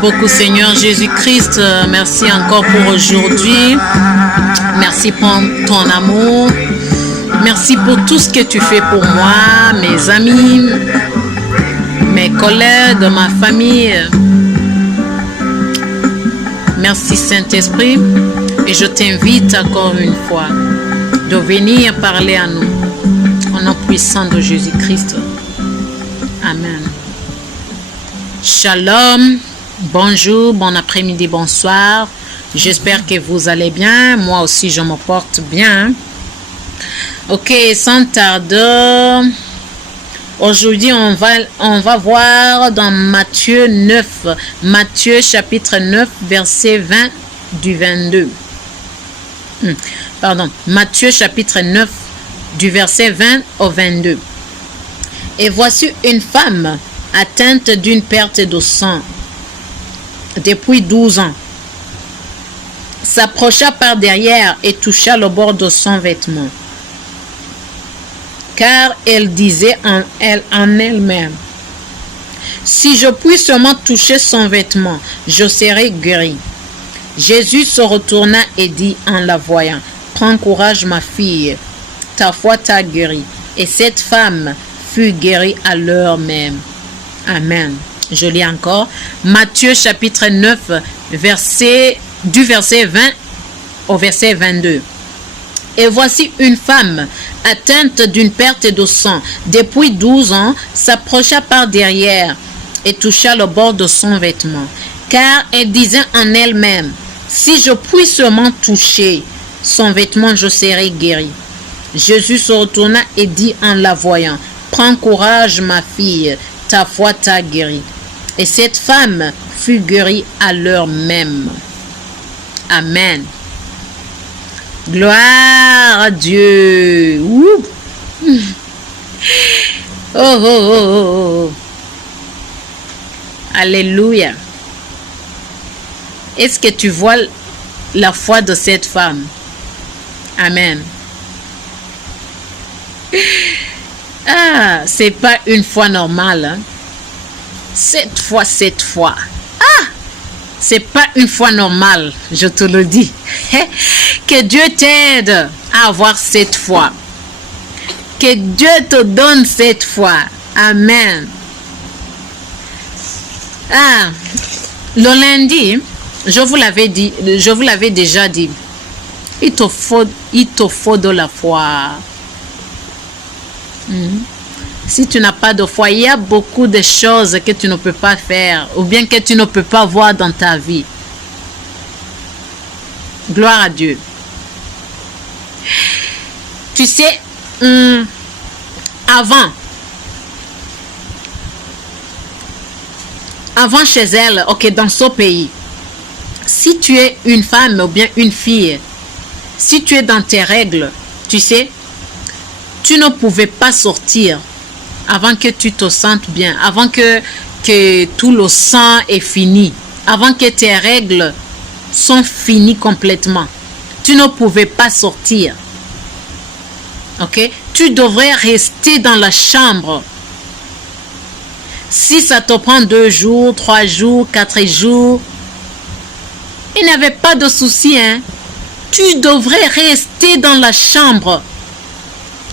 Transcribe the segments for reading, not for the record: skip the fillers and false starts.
beaucoup, Seigneur Jésus-Christ. Merci encore pour aujourd'hui. Merci pour ton amour. Merci pour tout ce que tu fais pour moi, mes amis, mes collègues, ma famille. Merci, Saint-Esprit. Et je t'invite encore une fois de venir parler à nous. Au nom puissant de Jésus-Christ. Amen. Shalom. Bonjour, bon après-midi, bonsoir. J'espère que vous allez bien. Moi aussi, je me porte bien. Ok, sans tarder. Aujourd'hui, on va voir dans Matthieu 9. Matthieu chapitre 9, verset 20 du 22. Matthieu chapitre 9, du verset 20 au 22. Et voici une femme atteinte d'une perte de sang depuis 12 ans. S'approcha par derrière et toucha le bord de son vêtement. Car elle disait en elle-même, si je puis seulement toucher son vêtement, je serai guéri. Jésus se retourna et dit en la voyant, prends courage ma fille, ta foi t'a guéri. Et cette femme fut guérie à l'heure même. Amen. Je lis encore. Matthieu chapitre 9, du verset 20 au verset 22. Et voici une femme atteinte d'une perte de sang depuis 12 ans s'approcha par derrière et toucha le bord de son vêtement. Car elle disait en elle-même, si je puis seulement toucher son vêtement, je serai guéri. Jésus se retourna et dit en la voyant, prends courage ma fille, ta foi t'a guéri. Et cette femme fut guérie à l'heure même. Amen. Gloire à Dieu. Ouh. Oh, oh, oh, oh, oh. Alléluia. Est-ce que tu vois la foi de cette femme? Amen. Ah, c'est pas une foi normale. Hein? Cette foi. Ah, c'est pas une foi normale, je te le dis. Que Dieu t'aide à avoir cette foi. Que Dieu te donne cette foi. Amen. Ah, le lundi, je vous l'avais déjà dit. Il te faut de la foi. Si tu n'as pas de foi, il y a beaucoup de choses que tu ne peux pas faire ou bien que tu ne peux pas voir dans ta vie. Gloire à Dieu. Tu sais, avant chez elle, ok, dans ce pays, si tu es une femme ou bien une fille, si tu es dans tes règles, tu sais, tu ne pouvais pas sortir avant que tu te sentes bien, avant que tout le sang est fini, avant que tes règles sont finies complètement. Tu ne pouvais pas sortir. Ok? Tu devrais rester dans la chambre. Si ça te prend 2 jours, 3 jours, 4 jours, il n'y avait pas de souci, hein? Tu devrais rester dans la chambre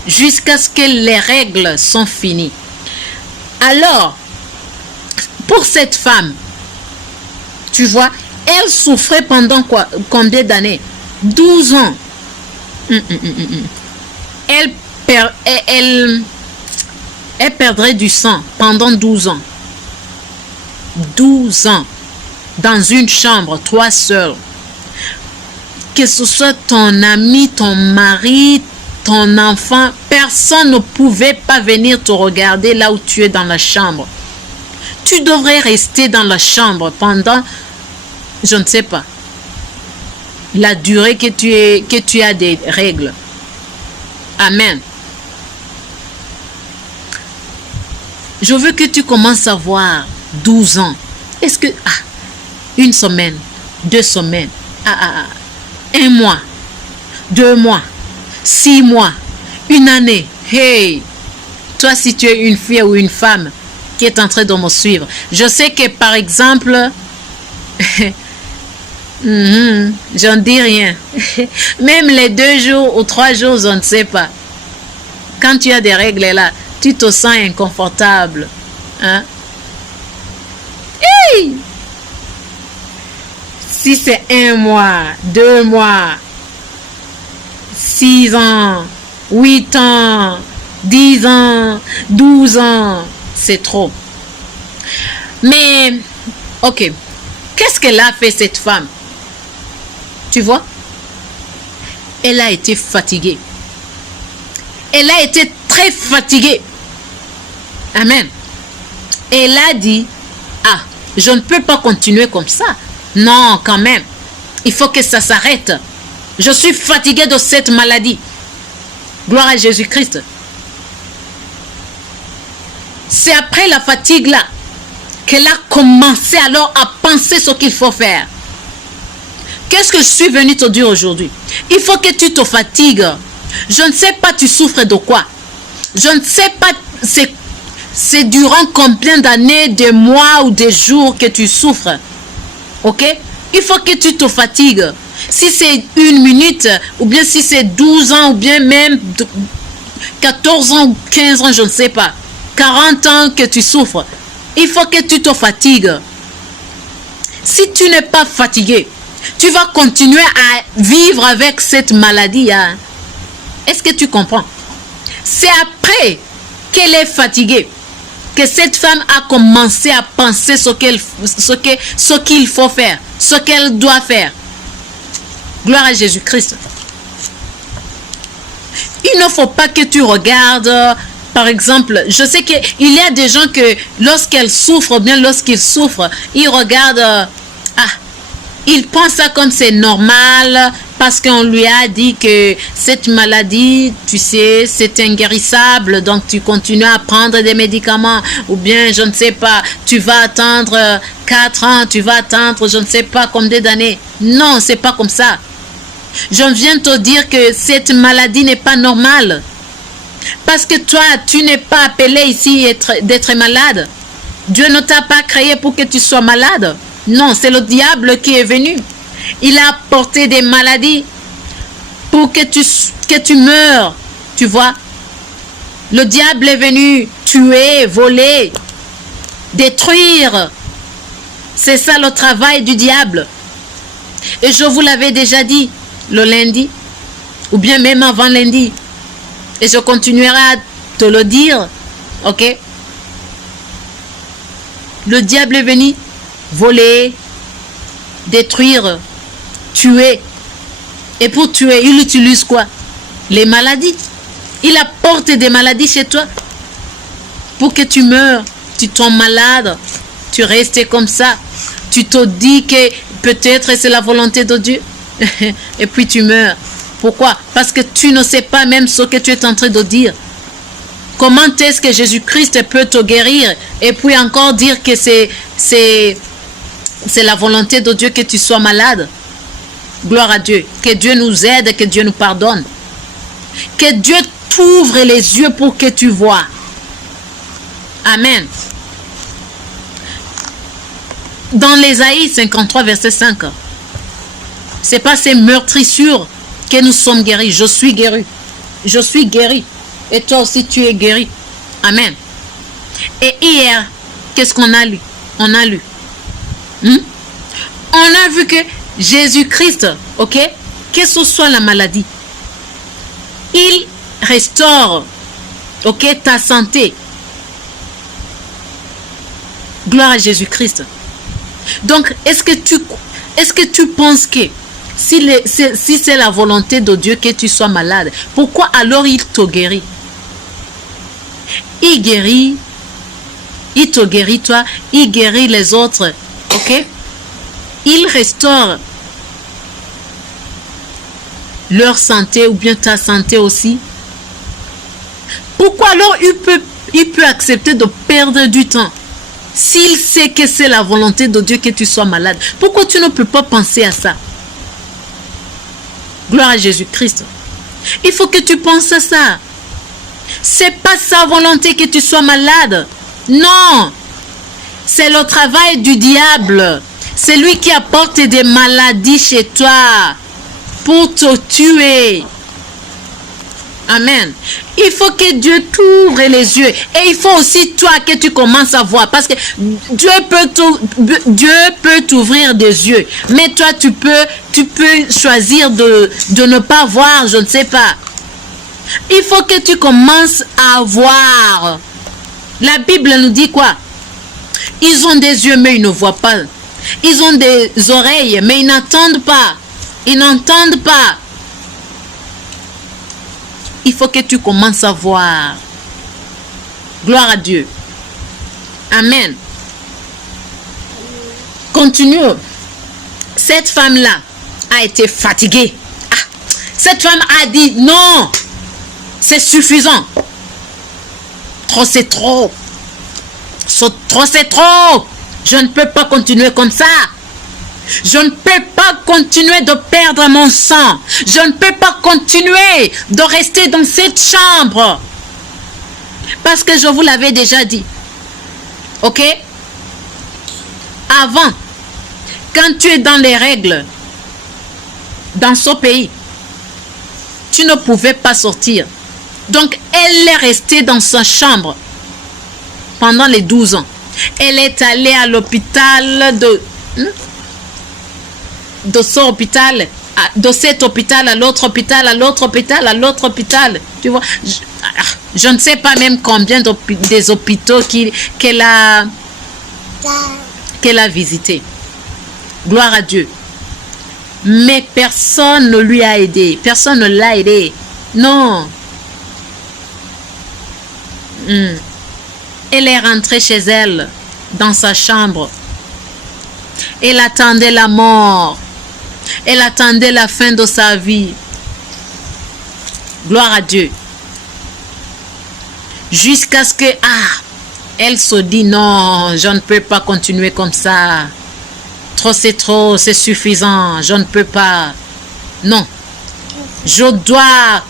jusqu'à ce que les règles sont finies. Alors, pour cette femme, tu vois, elle souffrait pendant combien d'années? 12 ans. Elle perdrait du sang pendant 12 ans. 12 ans. Dans une chambre, toi seul. Que ce soit ton ami, ton mari, ton enfant, personne ne pouvait pas venir te regarder là où tu es dans la chambre. Tu devrais rester dans la chambre pendant, je ne sais pas, la durée que tu as des règles. Amen. Je veux que tu commences à voir 12 ans. Est-ce que, une semaine, 2 semaines, 1 mois, 2 mois, 6 mois, 1 année. Hey, toi si tu es une fille ou une femme qui est en train de me suivre, je sais que par exemple, J'en dis rien. Même les 2 jours ou 3 jours, on ne sait pas. Quand tu as des règles là, tu te sens inconfortable. Hein? Hey! Si c'est 1 mois, 2 mois, 6 ans, 8 ans, 10 ans, 12 ans, c'est trop. Mais, ok, qu'est-ce qu'elle a fait cette femme? Tu vois? Elle a été fatiguée. Elle a été très fatiguée. Amen. Et elle a dit, ah, je ne peux pas continuer comme ça. Non, quand même. Il faut que ça s'arrête. Je suis fatiguée de cette maladie. Gloire à Jésus-Christ. C'est après la fatigue là qu'elle a commencé alors à penser ce qu'il faut faire. Qu'est-ce que je suis venue te dire aujourd'hui? Il faut que tu te fatigues. Je ne sais pas tu souffres de quoi. Je ne sais pas c'est durant combien d'années, de mois ou de jours que tu souffres. Ok? Il faut que tu te fatigues. Si c'est 1 minute, ou bien si c'est 12 ans, ou bien même 14 ans ou 15 ans, je ne sais pas. 40 ans que tu souffres. Il faut que tu te fatigues. Si tu n'es pas fatigué, tu vas continuer à vivre avec cette maladie. Hein? Est-ce que tu comprends? C'est après qu'elle est fatiguée que cette femme a commencé à penser ce qu'il faut faire, ce qu'elle doit faire. Gloire à Jésus-Christ. Il ne faut pas que tu regardes, par exemple, je sais qu'il y a des gens que lorsqu'elles souffrent, bien lorsqu'ils souffrent, ils regardent, ils pensent ça comme c'est normal parce qu'on lui a dit que cette maladie, tu sais, c'est inguérissable, donc tu continues à prendre des médicaments ou bien, je ne sais pas, tu vas attendre 4 ans, tu vas attendre, je ne sais pas combien d'années. Non, c'est pas comme ça. Je viens te dire que cette maladie n'est pas normale. Parce que toi, tu n'es pas appelé ici d'être malade. Dieu ne t'a pas créé pour que tu sois malade. Non, c'est le diable qui est venu. Il a apporté des maladies pour que tu meurs. Tu vois? Le diable est venu tuer, voler, détruire. C'est ça le travail du diable. Et je vous l'avais déjà dit le lundi, ou bien même avant lundi. Et je continuerai à te le dire. Ok? Le diable est venu voler, détruire, tuer. Et pour tuer, il utilise quoi? Les maladies. Il apporte des maladies chez toi pour que tu meurs. Tu tombes malade. Tu restes comme ça. Tu te dis que peut-être c'est la volonté de Dieu. Et puis tu meurs. Pourquoi? Parce que tu ne sais pas même ce que tu es en train de dire. Comment est-ce que Jésus-Christ peut te guérir et puis encore dire que c'est la volonté de Dieu que tu sois malade? Gloire à Dieu. Que Dieu nous aide, que Dieu nous pardonne. Que Dieu t'ouvre les yeux pour que tu vois. Amen. Dans l'Ésaïe 53, verset 5, c'est pas ces meurtrissures que nous sommes guéris. Je suis guéri. Je suis guéri. Et toi aussi, tu es guéri. Amen. Et hier, qu'est-ce qu'on a lu? On a lu. On a vu que Jésus-Christ, ok, que ce soit la maladie, il restaure, ok, ta santé. Gloire à Jésus-Christ. Donc, est-ce que tu penses que si c'est la volonté de Dieu que tu sois malade, pourquoi alors il te guérit? Il guérit, il te guérit toi, il guérit les autres, ok? Il restaure leur santé ou bien ta santé aussi. Pourquoi alors il peut accepter de perdre du temps? S'il sait que c'est la volonté de Dieu que tu sois malade, pourquoi tu ne peux pas penser à ça? Gloire à Jésus-Christ. Il faut que tu penses à ça. C'est pas sa volonté que tu sois malade. Non. C'est le travail du diable. C'est lui qui apporte des maladies chez toi pour te tuer. Amen. Il faut que Dieu t'ouvre les yeux. Et il faut aussi toi que tu commences à voir. Parce que Dieu peut t'ouvrir des yeux. Mais toi, tu peux choisir de ne pas voir, je ne sais pas. Il faut que tu commences à voir. La Bible nous dit quoi? Ils ont des yeux, mais ils ne voient pas. Ils ont des oreilles, mais ils n'entendent pas. Ils n'entendent pas. Il faut que tu commences à voir. Gloire à Dieu. Amen. Continue. Cette femme-là a été fatiguée. Ah, cette femme a dit non, c'est suffisant. Trop, c'est trop. Trop, c'est trop. Je ne peux pas continuer comme ça. Je ne peux pas continuer de perdre mon sang. Je ne peux pas continuer de rester dans cette chambre. Parce que je vous l'avais déjà dit. Ok? Avant, quand tu es dans les règles, dans ce pays, tu ne pouvais pas sortir. Donc, elle est restée dans sa chambre pendant les 12 ans. Elle est allée à l'hôpital de cet hôpital à l'autre hôpital, à l'autre hôpital, à l'autre hôpital. Tu vois, je ne sais pas même combien des hôpitaux qu'elle a visités. Gloire à Dieu. Mais personne ne lui a aidé. Personne ne l'a aidé. Non. Elle est rentrée chez elle, dans sa chambre. Elle attendait la mort. Elle attendait la fin de sa vie. Gloire à Dieu. Jusqu'à ce que, elle se dit, non, je ne peux pas continuer comme ça. Trop, c'est suffisant. Je ne peux pas. Non. Je dois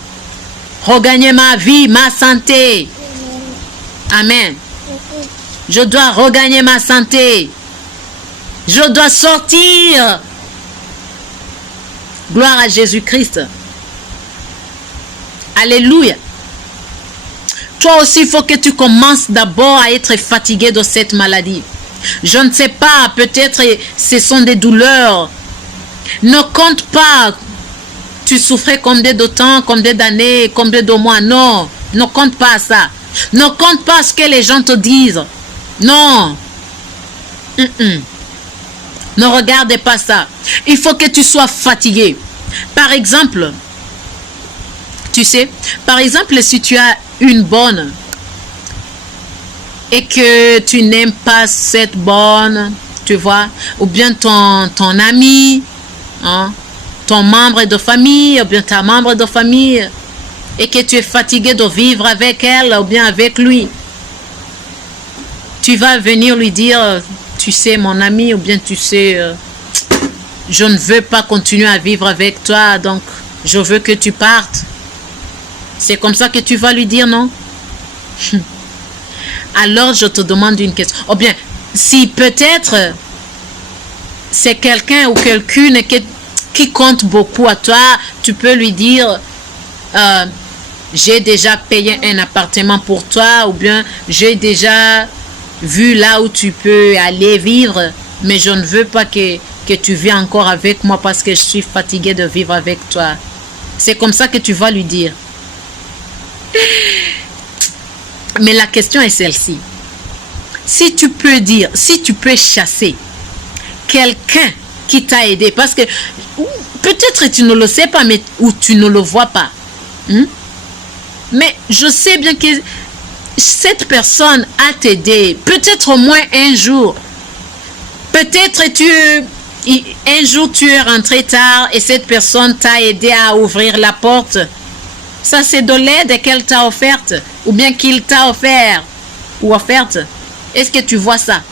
regagner ma vie, ma santé. Amen. Je dois regagner ma santé. Je dois sortir. Gloire à Jésus-Christ. Alléluia. Toi aussi, il faut que tu commences d'abord à être fatigué de cette maladie. Je ne sais pas, peut-être ce sont des douleurs. Ne compte pas. Tu souffrais combien de temps, combien d'années, combien de mois. Non, ne compte pas ça. Ne compte pas ce que les gens te disent. Non. Ne regardez pas ça. Il faut que tu sois fatigué. Par exemple, tu sais, par exemple, si tu as une bonne et que tu n'aimes pas cette bonne, tu vois, ou bien ton ami, hein, ton membre de famille, ou bien ta membre de famille, et que tu es fatigué de vivre avec elle ou bien avec lui, tu vas venir lui dire, tu sais, mon ami, ou bien tu sais, je ne veux pas continuer à vivre avec toi, donc je veux que tu partes. C'est comme ça que tu vas lui dire, non? Alors je te demande une question. Ou bien, si peut-être c'est quelqu'un ou quelqu'une qui compte beaucoup à toi, tu peux lui dire, j'ai déjà payé un appartement pour toi, ou bien j'ai déjà vu là où tu peux aller vivre, mais je ne veux pas que tu viennes encore avec moi parce que je suis fatiguée de vivre avec toi. C'est comme ça que tu vas lui dire. Mais la question est celle-ci. Si tu peux dire, si tu peux chasser quelqu'un qui t'a aidé, parce que peut-être tu ne le sais pas, mais ou tu ne le vois pas. Mais je sais bien que cette personne a t'aidé, peut-être au moins un jour. Peut-être un jour tu es rentré tard et cette personne t'a aidé à ouvrir la porte. Ça, c'est de l'aide qu'elle t'a offerte ou bien qu'il t'a offert ou offerte. Est-ce que tu vois ça?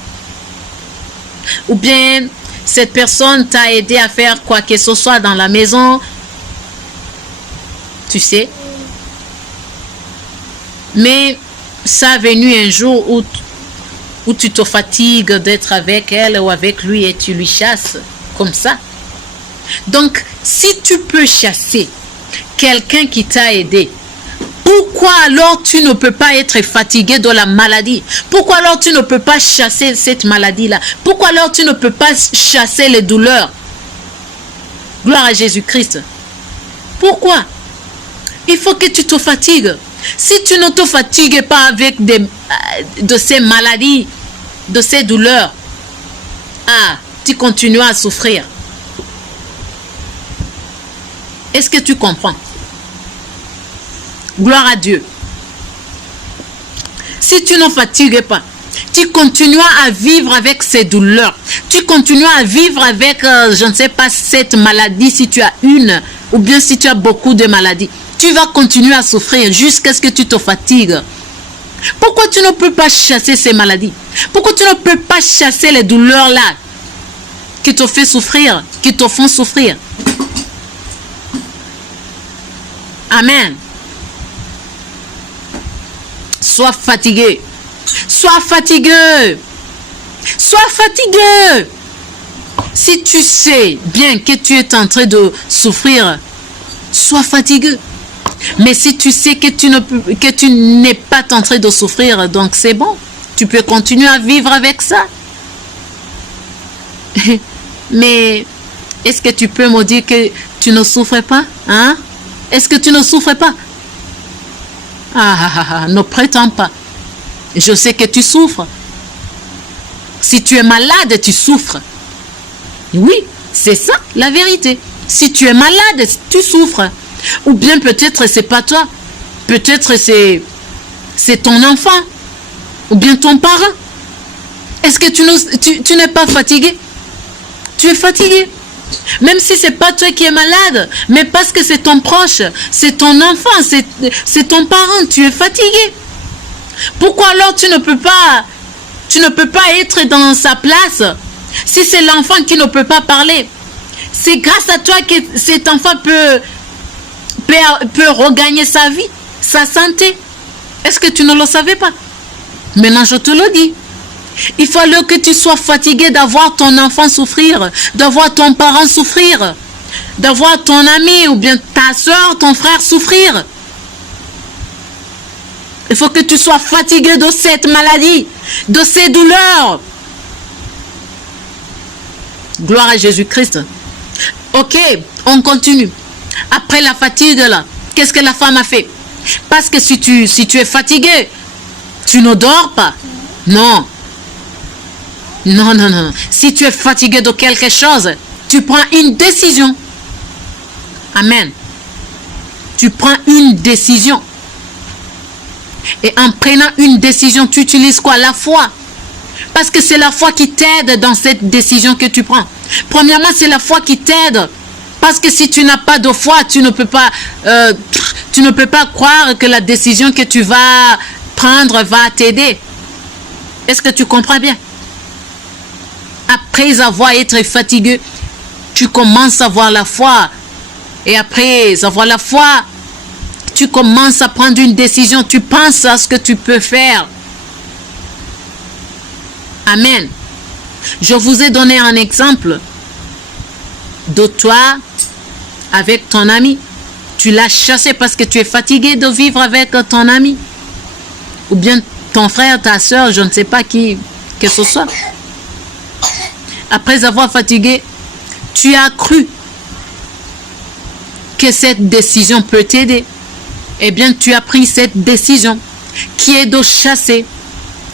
Ou bien cette personne t'a aidé à faire quoi que ce soit dans la maison. Tu sais? Mais ça a venu un jour où ou tu te fatigues d'être avec elle ou avec lui et tu lui chasses comme ça. Donc, si tu peux chasser quelqu'un qui t'a aidé, pourquoi alors tu ne peux pas être fatigué de la maladie? Pourquoi alors tu ne peux pas chasser cette maladie-là? Pourquoi alors tu ne peux pas chasser les douleurs? Gloire à Jésus-Christ. Pourquoi? Il faut que tu te fatigues. Si tu ne te fatigues pas avec de ces maladies, de ces douleurs, tu continues à souffrir. Est-ce que tu comprends? Gloire à Dieu. Si tu ne fatigues pas, tu continues à vivre avec ces douleurs. Tu continues à vivre avec, je ne sais pas, cette maladie, si tu as une, ou bien si tu as beaucoup de maladies. Tu vas continuer à souffrir jusqu'à ce que tu te fatigues. Pourquoi tu ne peux pas chasser ces maladies? Pourquoi tu ne peux pas chasser les douleurs là qui te font souffrir, qui te font souffrir? Amen. Sois fatigué. Sois fatigué. Sois fatigué. Si tu sais bien que tu es en train de souffrir, sois fatigué. Mais si tu sais que tu n'es pas en train de souffrir, donc c'est bon. Tu peux continuer à vivre avec ça. Mais est-ce que tu peux me dire que tu ne souffres pas? Hein? Est-ce que tu ne souffres pas? Ne prétends pas. Je sais que tu souffres. Si tu es malade, tu souffres. Oui, c'est ça la vérité. Si tu es malade, tu souffres. Ou bien peut-être c'est pas toi. Peut-être c'est ton enfant. Ou bien ton parent. Est-ce que tu n'es pas fatigué? Tu es fatigué. Même si c'est pas toi qui es malade, mais parce que c'est ton proche, c'est ton enfant, c'est ton parent, tu es fatigué. Pourquoi alors tu ne peux pas être dans sa place? Si c'est l'enfant qui ne peut pas parler, c'est grâce à toi que cet enfant peut regagner sa vie, sa santé. Est-ce que tu ne le savais pas? Maintenant je te le dis. Il faut alors que tu sois fatigué d'avoir ton enfant souffrir, d'avoir ton parent souffrir, d'avoir ton ami ou bien ta soeur, ton frère souffrir. Il faut que tu sois fatigué de cette maladie, de ces douleurs. Gloire à Jésus-Christ. Ok, on continue. Après la fatigue là, qu'est-ce que la femme a fait? Parce que si tu es fatigué, tu ne dors pas. Non. Non, non, non. Si tu es fatigué de quelque chose, tu prends une décision. Amen. Tu prends une décision. Et en prenant une décision, tu utilises quoi? La foi. Parce que c'est la foi qui t'aide dans cette décision que tu prends. Premièrement, c'est la foi qui t'aide. Parce que si tu n'as pas de foi, tu ne peux pas croire que la décision que tu vas prendre va t'aider. Est-ce que tu comprends bien? Après avoir été fatigué, tu commences à avoir la foi. Et après avoir la foi, tu commences à prendre une décision. Tu penses à ce que tu peux faire. Amen. Je vous ai donné un exemple de toi avec ton ami. Tu l'as chassé parce que tu es fatigué de vivre avec ton ami. Ou bien ton frère, ta soeur, je ne sais pas qui que ce soit. Après avoir fatigué, tu as cru que cette décision peut t'aider. Eh bien, tu as pris cette décision qui est de chasser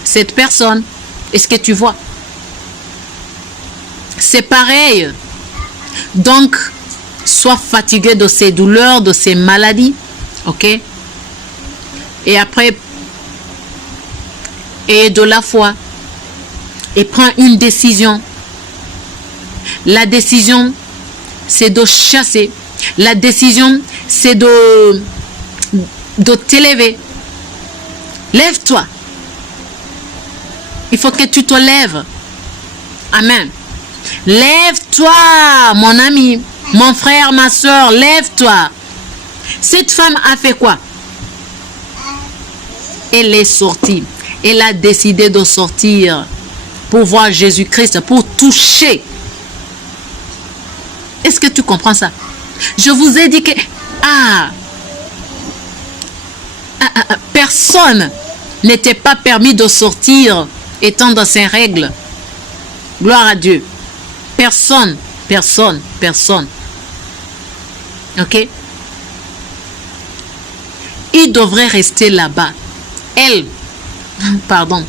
cette personne. Est-ce que tu vois? C'est pareil. Donc, sois fatigué de ces douleurs, de ces maladies. Ok? Et après, et de la foi. Et prends une décision. La décision, c'est de chasser. La décision, c'est de t'élever. Lève-toi. Il faut que tu te lèves. Amen. Lève-toi, mon ami, mon frère, ma soeur, lève-toi. Cette femme a fait quoi? Elle est sortie. elle a décidé de sortir pour voir Jésus-Christ, pour toucher. Est-ce que tu comprends ça? Je vous ai dit que personne n'était pas permis de sortir étant dans ses règles. Gloire à Dieu. Personne. Ok? Il devrait rester là-bas. Elle, pardon,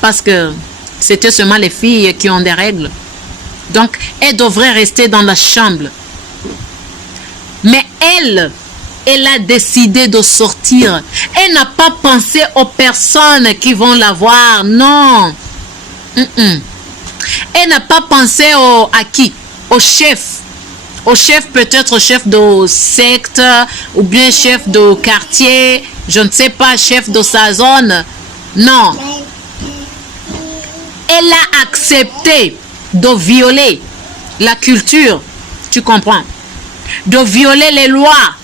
parce que c'était seulement les filles qui ont des règles. Donc, elle devrait rester dans la chambre. Mais elle a décidé de sortir. Elle n'a pas pensé aux personnes qui vont la voir. Non. Elle n'a pas pensé à qui? Au chef. Au chef, peut-être chef de secte ou bien chef de quartier. Je ne sais pas, chef de sa zone. Non. Elle a accepté de violer la culture. Tu comprends? De violer les lois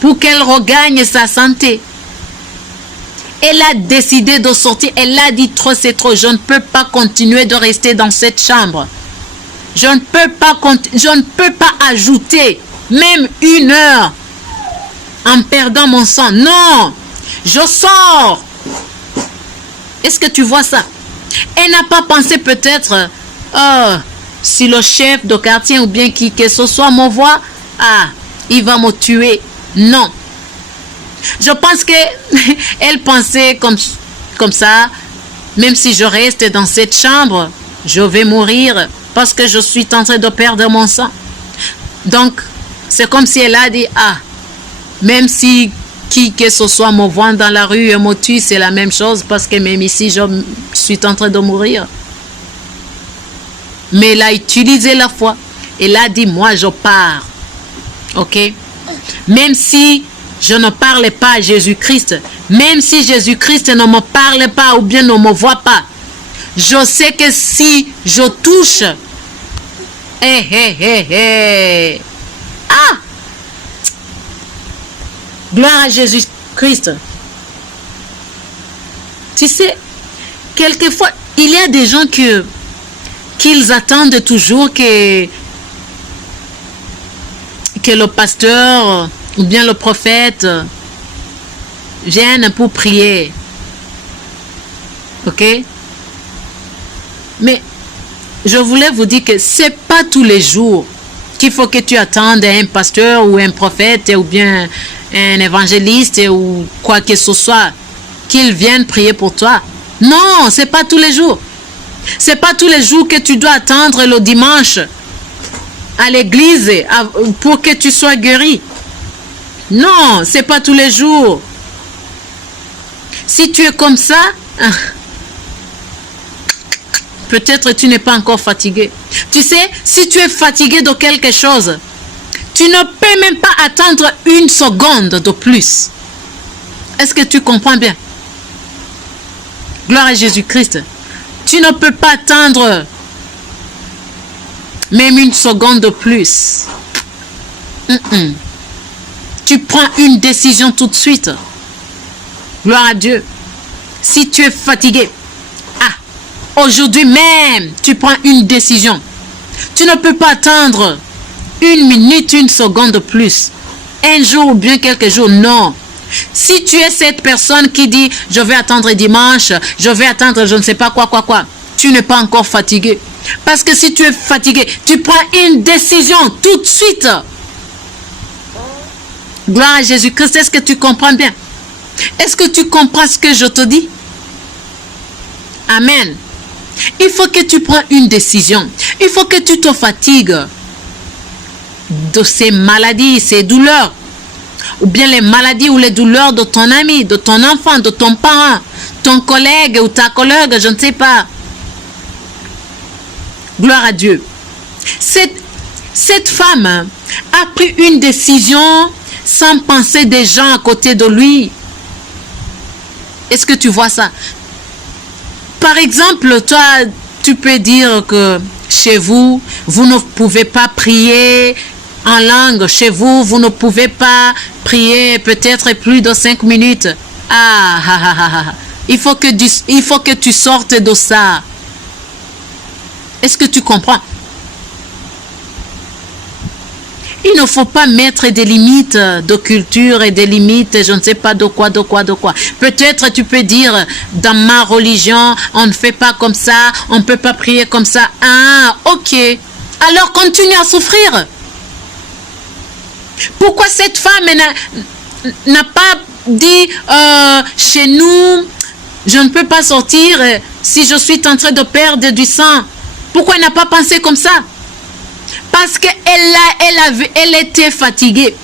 pour qu'elle regagne sa santé. Elle a décidé de sortir. Elle a dit trop, c'est trop. Je ne peux pas continuer de rester dans cette chambre. Je ne peux pas ajouter même 1 heure en perdant mon sang. Non, je sors. Est-ce que tu vois ça? Elle n'a pas pensé peut-être, si le chef de quartier ou bien qui que ce soit me voit, il va me tuer. Non. Je pense qu'elle pensait comme ça, même si je reste dans cette chambre, je vais mourir parce que je suis en train de perdre mon sang. Donc, c'est comme si elle a dit, même si qui que ce soit me voit dans la rue et me tue, c'est la même chose parce que même ici, je suis en train de mourir. Mais elle a utilisé la foi. Elle a dit, moi, je pars. Ok? Même si je ne parle pas à Jésus-Christ, même si Jésus-Christ ne me parle pas ou bien ne me voit pas, je sais que si je touche, gloire à Jésus-Christ. Tu sais, quelquefois, il y a des gens qu'ils attendent toujours que le pasteur ou bien le prophète vienne pour prier. Ok? Mais je voulais vous dire que c'est pas tous les jours qu'il faut que tu attendes un pasteur ou un prophète ou bien un évangéliste ou quoi que ce soit qu'il vienne prier pour toi. Non, c'est pas tous les jours. C'est pas tous les jours que tu dois attendre le dimanche à l'église pour que tu sois guéri. Non, c'est pas tous les jours. Si tu es comme ça, peut-être tu n'es pas encore fatigué. Tu sais, si tu es fatigué de quelque chose, tu ne peux même pas attendre 1 seconde de plus. Est-ce que tu comprends bien? Gloire à Jésus-Christ. Tu ne peux pas attendre même 1 seconde de plus. Tu prends une décision tout de suite. Gloire à Dieu. Si tu es fatigué, aujourd'hui même, tu prends une décision. Tu ne peux pas attendre 1 minute, 1 seconde de plus. Un jour ou bien quelques jours, non. Si tu es cette personne qui dit, je vais attendre dimanche, je vais attendre je ne sais pas quoi, tu n'es pas encore fatigué. Parce que si tu es fatigué, tu prends une décision tout de suite. Gloire à Jésus-Christ, est-ce que tu comprends bien? Est-ce que tu comprends ce que je te dis? Amen. Il faut que tu prennes une décision. Il faut que tu te fatigues de ces maladies, ces douleurs. Ou bien les maladies ou les douleurs de ton ami, de ton enfant, de ton parent, ton collègue ou ta collègue, je ne sais pas. Gloire à Dieu. Cette femme a pris une décision sans penser des gens à côté de lui. Est-ce que tu vois ça? Par exemple, toi, tu peux dire que chez vous, vous ne pouvez pas prier en langue. Chez vous, vous ne pouvez pas prier peut-être plus de 5 minutes. Il faut que tu sortes de ça. Est-ce que tu comprends? Il ne faut pas mettre des limites de culture et des limites, je ne sais pas de quoi. Peut-être tu peux dire, dans ma religion, on ne fait pas comme ça, on ne peut pas prier comme ça. Ah, ok. Alors continue à souffrir. Pourquoi cette femme n'a pas dit, chez nous, je ne peux pas sortir si je suis en train de perdre du sang? Pourquoi elle n'a pas pensé comme ça? Parce qu'elle était fatiguée.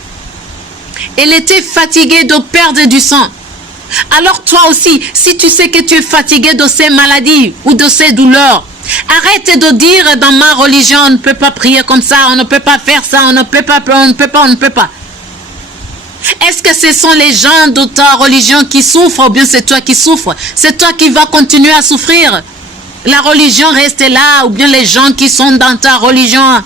Elle était fatiguée de perdre du sang. Alors toi aussi, si tu sais que tu es fatigué de ces maladies ou de ces douleurs, arrête de dire dans ma religion, on ne peut pas prier comme ça, on ne peut pas faire ça, on ne peut pas. Est-ce que ce sont les gens de ta religion qui souffrent ou bien c'est toi qui souffres? C'est toi qui vas continuer à souffrir. La religion reste là ou bien les gens qui sont dans ta religion,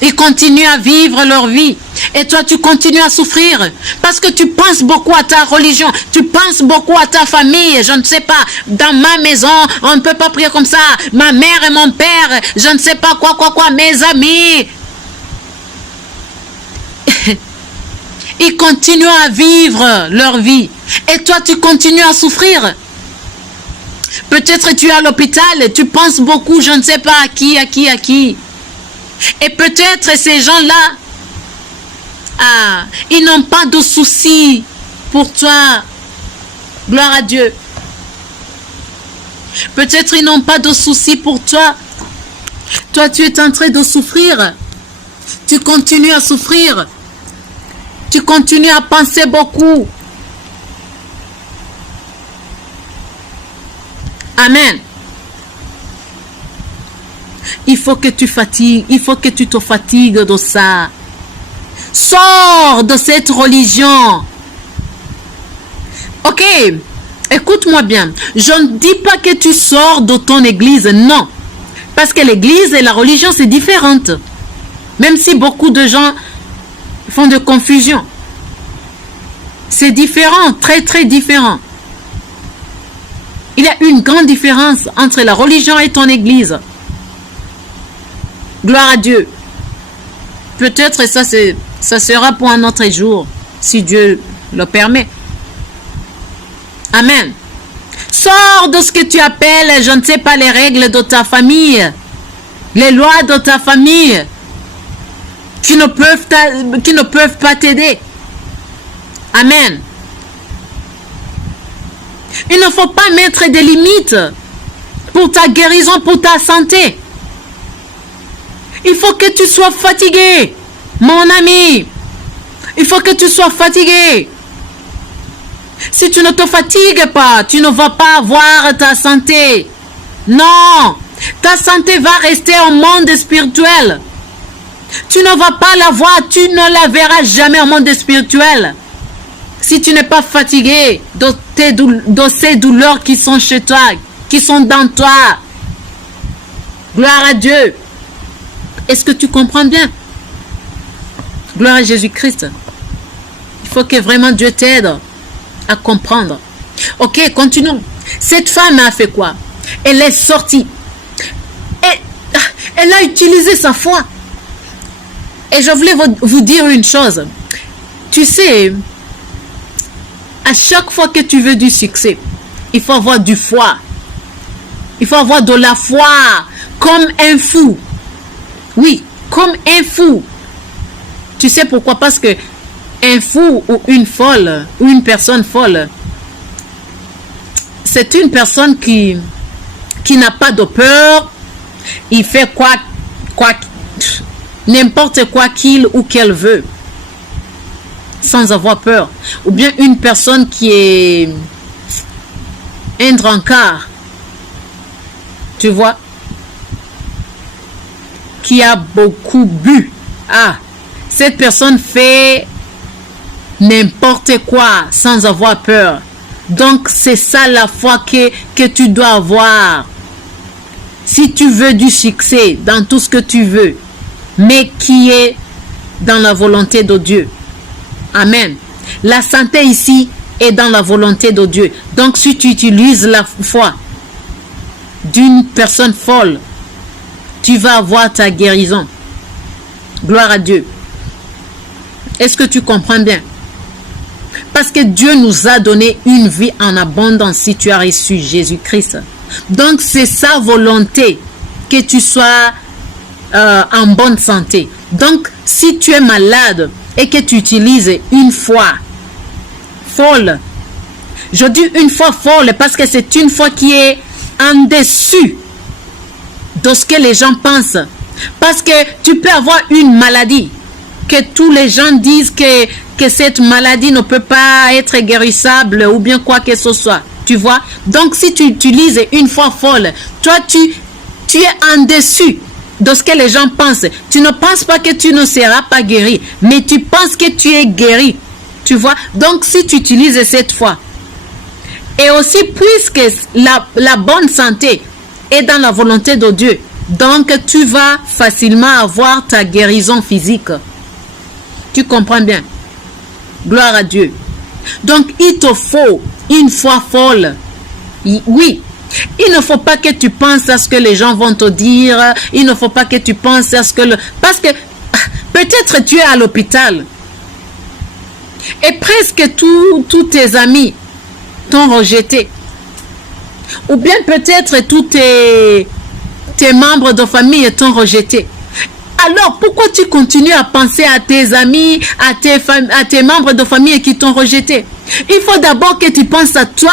ils continuent à vivre leur vie. Et toi, tu continues à souffrir. Parce que tu penses beaucoup à ta religion. Tu penses beaucoup à ta famille. Je ne sais pas. Dans ma maison, on ne peut pas prier comme ça. Ma mère et mon père, je ne sais pas quoi. Mes amis. Ils continuent à vivre leur vie. Et toi, tu continues à souffrir. Peut-être tu es à l'hôpital. Tu penses beaucoup, je ne sais pas à qui. Et peut-être ces gens-là, ils n'ont pas de soucis pour toi. Gloire à Dieu. Peut-être ils n'ont pas de soucis pour toi. Toi, tu es en train de souffrir. Tu continues à souffrir. Tu continues à penser beaucoup. Amen. Il faut que tu te fatigues de ça. Sors de cette religion. Ok, écoute-moi bien. Je ne dis pas que tu sors de ton église, non. Parce que l'église et la religion, c'est différent. Même si beaucoup de gens font de confusion. C'est différent, très différent. Il y a une grande différence entre la religion et ton église. Gloire à Dieu. Peut-être ça sera pour un autre jour, si Dieu le permet. Amen. Sors de ce que tu appelles, je ne sais pas, les règles de ta famille, les lois de ta famille, qui ne peuvent pas t'aider. Amen. Il ne faut pas mettre des limites pour ta guérison, pour ta santé. Il faut que tu sois fatigué, mon ami. Il faut que tu sois fatigué. Si tu ne te fatigues pas, tu ne vas pas avoir ta santé. Non, ta santé va rester au monde spirituel. Tu ne vas pas la voir, tu ne la verras jamais au monde spirituel. Si tu n'es pas fatigué de ces douleurs qui sont chez toi, qui sont dans toi. Gloire à Dieu. Est-ce que tu comprends bien? Gloire à Jésus-Christ. Il faut que vraiment Dieu t'aide à comprendre. Ok, continuons. Cette femme a fait quoi? Elle est sortie. Elle a utilisé sa foi. Et je voulais vous dire une chose. Tu sais, à chaque fois que tu veux du succès, il faut avoir du foi. Il faut avoir de la foi comme un fou. Oui, comme un fou. Tu sais pourquoi? Parce que un fou ou une folle, ou une personne folle, c'est une personne qui n'a pas de peur. Il fait n'importe quoi qu'il ou qu'elle veut, sans avoir peur. Ou bien une personne qui est un drunkard, tu vois, qui a beaucoup bu. Cette personne fait n'importe quoi sans avoir peur. Donc c'est ça la foi que tu dois avoir. Si tu veux du succès dans tout ce que tu veux, mais qui est dans la volonté de Dieu. Amen. La santé ici est dans la volonté de Dieu. Donc si tu utilises la foi d'une personne folle, tu vas avoir ta guérison. Gloire à Dieu. Est-ce que tu comprends bien? Parce que Dieu nous a donné une vie en abondance si tu as reçu Jésus-Christ. Donc c'est sa volonté que tu sois en bonne santé. Donc si tu es malade et que tu utilises une foi folle, je dis une foi folle parce que c'est une foi qui est en dessus de ce que les gens pensent. Parce que tu peux avoir une maladie que tous les gens disent que cette maladie ne peut pas être guérissable ou bien quoi que ce soit. Tu vois? Donc si tu utilises une foi folle, toi tu es en dessus de ce que les gens pensent. Tu ne penses pas que tu ne seras pas guéri, mais tu penses que tu es guéri. Tu vois? Donc si tu utilises cette foi, et aussi puisque la bonne santé est dans la volonté de Dieu, donc tu vas facilement avoir ta guérison physique. Tu comprends bien? Gloire à Dieu. Donc il te faut une foi folle. Oui. Il ne faut pas que tu penses à ce que les gens vont te dire. Il ne faut pas que tu penses à ce que... Parce que peut-être tu es à l'hôpital et presque tous tes amis t'ont rejeté. Ou bien peut-être tous tes membres de famille t'ont rejeté. Alors pourquoi tu continues à penser à tes amis, à tes membres de famille qui t'ont rejeté? Il faut d'abord que tu penses à toi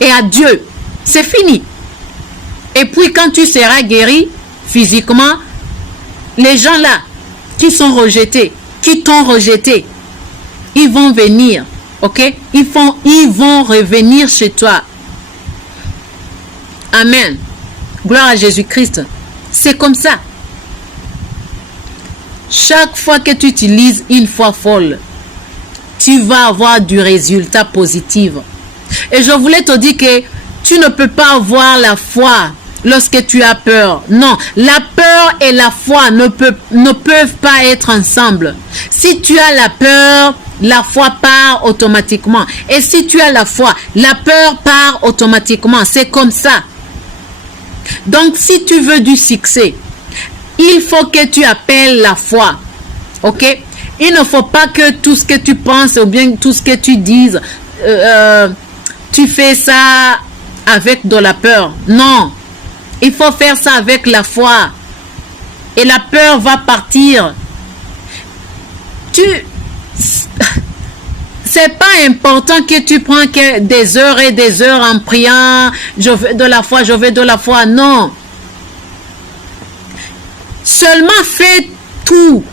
et à Dieu. C'est fini. Et puis quand tu seras guéri physiquement, les gens là qui sont rejetés, qui t'ont rejeté, ils vont venir, ok? Ils vont revenir chez toi. Amen. Gloire à Jésus-Christ. C'est comme ça. Chaque fois que tu utilises une foi folle, tu vas avoir du résultat positif. Et je voulais te dire que tu ne peux pas avoir la foi lorsque tu as peur. Non, la peur et la foi ne peuvent pas être ensemble. Si tu as la peur, la foi part automatiquement. Et si tu as la foi, la peur part automatiquement. C'est comme ça. Donc, si tu veux du succès, il faut que tu appelles la foi. Ok? Il ne faut pas que tout ce que tu penses ou bien tout ce que tu dises, tu fais ça avec de la peur. Non. Il faut faire ça avec la foi. Et la peur va partir. C'est pas important que tu prends que des heures et des heures en priant. Je veux de la foi, je veux de la foi. Non. Seulement fais tout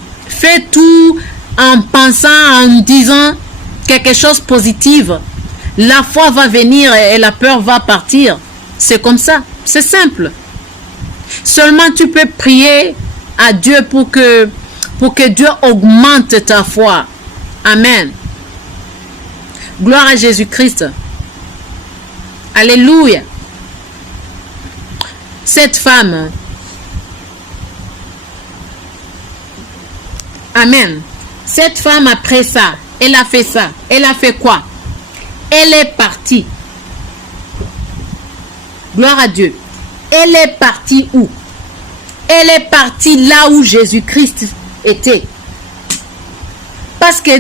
en pensant, en disant quelque chose de positif. La foi va venir et la peur va partir. C'est comme ça. C'est simple. Seulement tu peux prier à Dieu pour que Dieu augmente ta foi. Amen. Gloire à Jésus-Christ. Alléluia. Cette femme, amen. Cette femme, après ça, elle a fait ça. Elle a fait quoi? Elle est partie. Gloire à Dieu. Elle est partie où? Elle est partie là où Jésus-Christ était. Parce que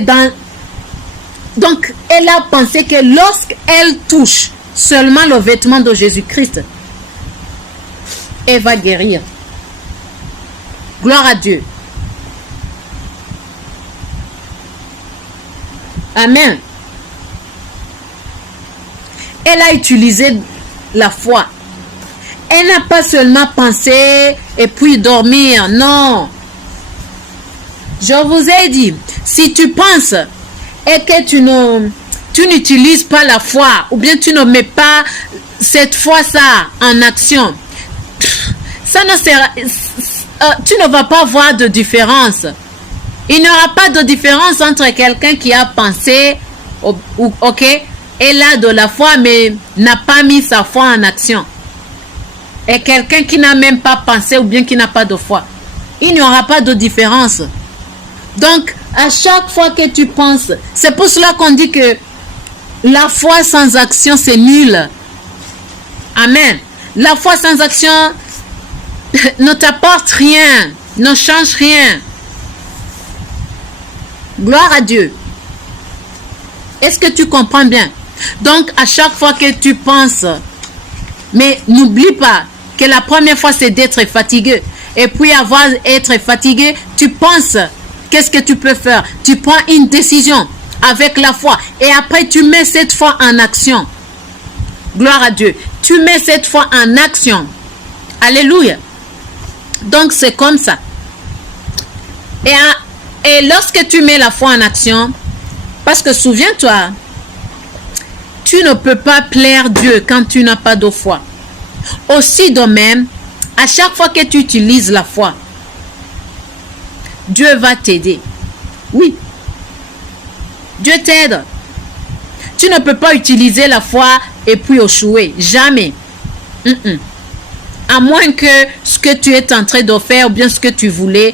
donc, elle a pensé que lorsqu'elle touche seulement le vêtement de Jésus-Christ, elle va guérir. Gloire à Dieu. Amen. Elle a utilisé la foi. Elle n'a pas seulement pensé et puis dormir. Non. Je vous ai dit, si tu penses et que tu n'utilises pas la foi, ou bien tu ne mets pas cette foi-ça en action, ça ne sera, tu ne vas pas voir de différence. Il n'y aura pas de différence entre quelqu'un qui a pensé, ok, elle a de la foi, mais n'a pas mis sa foi en action. Et quelqu'un qui n'a même pas pensé ou bien qui n'a pas de foi. Il n'y aura pas de différence. Donc, à chaque fois que tu penses, c'est pour cela qu'on dit que La foi sans action, c'est nul. Amen. La foi sans action ne t'apporte rien, ne change rien. Gloire à Dieu. Être-ce que tu comprends bien? Donc, à chaque fois que tu penses, mais n'oublie pas que la première fois, c'est d'être fatigué. Et puis, être fatigué, tu penses, qu'est-ce que tu peux faire? Tu prends une décision avec la foi. Et après, tu mets cette foi en action. Gloire à Dieu. Tu mets cette foi en action. Alléluia. Donc, c'est comme ça. Et lorsque tu mets la foi en action, parce que souviens-toi, tu ne peux pas plaire Dieu quand tu n'as pas de foi. Aussi de même, à chaque fois que tu utilises la foi, Dieu va t'aider. Oui. Dieu t'aide. Tu ne peux pas utiliser la foi et puis échouer. Jamais. À moins que ce que tu es en train de faire ou bien ce que tu voulais,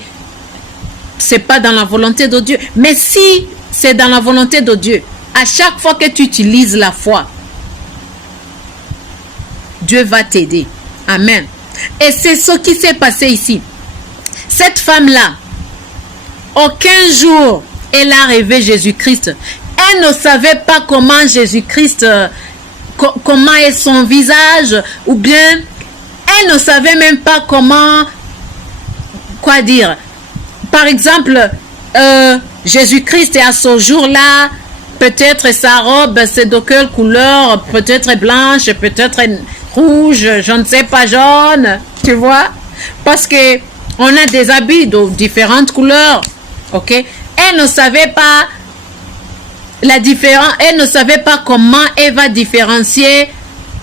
c'est pas dans la volonté de Dieu. Mais si c'est dans la volonté de Dieu, à chaque fois que tu utilises la foi, Dieu va t'aider. Amen. Et c'est ce qui s'est passé ici. Cette femme-là, aucun jour, elle a rêvé Jésus-Christ. Elle ne savait pas comment Jésus-Christ, comment est son visage, ou bien elle ne savait même pas comment, quoi dire. Par exemple, Jésus-Christ est à ce jour-là, peut-être sa robe, c'est de quelle couleur, peut-être blanche, peut-être rouge, je ne sais pas, jaune, tu vois, parce que on a des habits de différentes couleurs, ok. Elle ne savait pas la différence, elle ne savait pas comment elle va différencier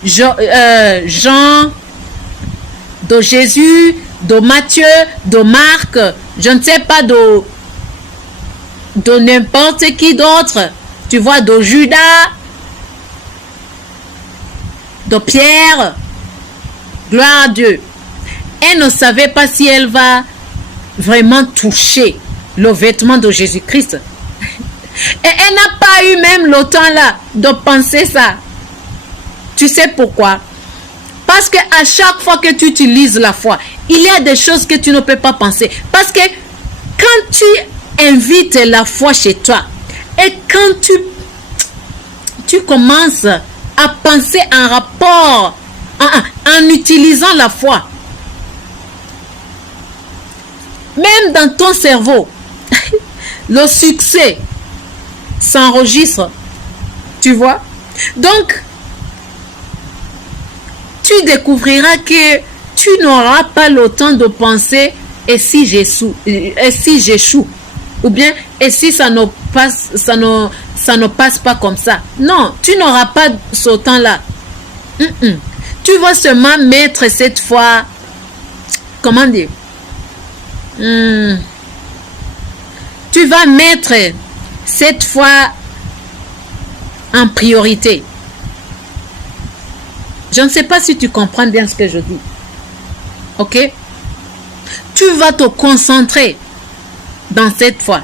Jean de Jésus, de Matthieu, de Marc, je ne sais pas de n'importe qui d'autre, tu vois, de Judas, de Pierre. Gloire à Dieu. Elle ne savait pas si elle va vraiment toucher le vêtement de Jésus-Christ. Et elle n'a pas eu même le temps là de penser ça. Tu sais pourquoi? Parce que à chaque fois que tu utilises la foi, il y a des choses que tu ne peux pas penser. Parce que quand tu invites la foi chez toi et quand tu commences à penser en rapport, en utilisant la foi, même dans ton cerveau, le succès s'enregistre. Tu vois? Donc, tu découvriras que tu n'auras pas le temps de penser et si j'échoue, ou bien et si ça ne passe pas comme ça. Non, tu n'auras pas ce temps-là. Tu vas seulement mettre cette fois, comment dire, tu vas mettre cette fois en priorité. Je ne sais pas si tu comprends bien ce que je dis. Ok? Tu vas te concentrer dans cette foi.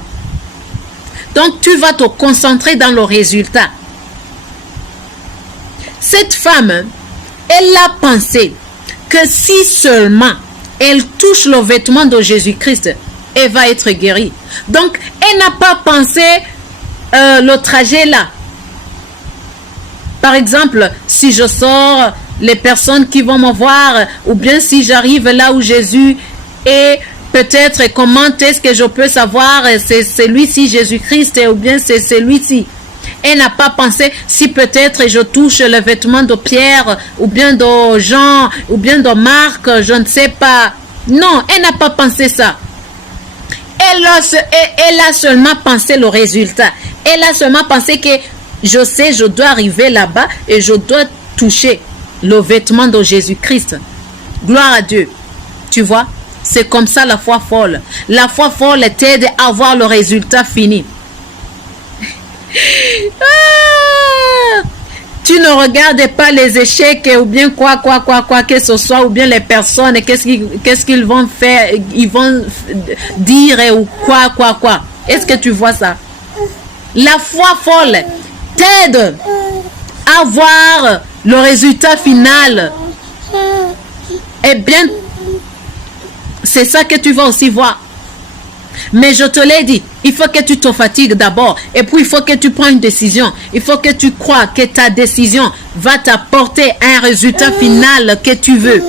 Donc, tu vas te concentrer dans le résultat. Cette femme, elle a pensé que si seulement elle touche le vêtement de Jésus-Christ, elle va être guérie. Donc, elle n'a pas pensé le trajet là. Par exemple, si je sors, les personnes qui vont me voir, ou bien si j'arrive là où Jésus est, peut-être comment est-ce que je peux savoir c'est celui-ci Jésus-Christ ou bien c'est celui-ci. Elle n'a pas pensé si peut-être je touche le vêtement de Pierre ou bien de Jean ou bien de Marc, je ne sais pas. Non, elle n'a pas pensé ça. Elle a seulement pensé le résultat. Elle a seulement pensé que je sais, je dois arriver là-bas et je dois toucher le vêtement de Jésus-Christ. Gloire à Dieu. Tu vois, c'est comme ça la foi folle. La foi folle t'aide à avoir le résultat fini. Tu ne regardes pas les échecs ou bien quoi que ce soit, ou bien les personnes, qu'est-ce qu'ils vont faire, ils vont dire ou quoi. Est-ce que tu vois ça? La foi folle t'aide à voir le résultat final, eh bien, c'est ça que tu vas aussi voir. Mais je te l'ai dit, il faut que tu te fatigues d'abord. Et puis, il faut que tu prennes une décision. Il faut que tu crois que ta décision va t'apporter un résultat final que tu veux.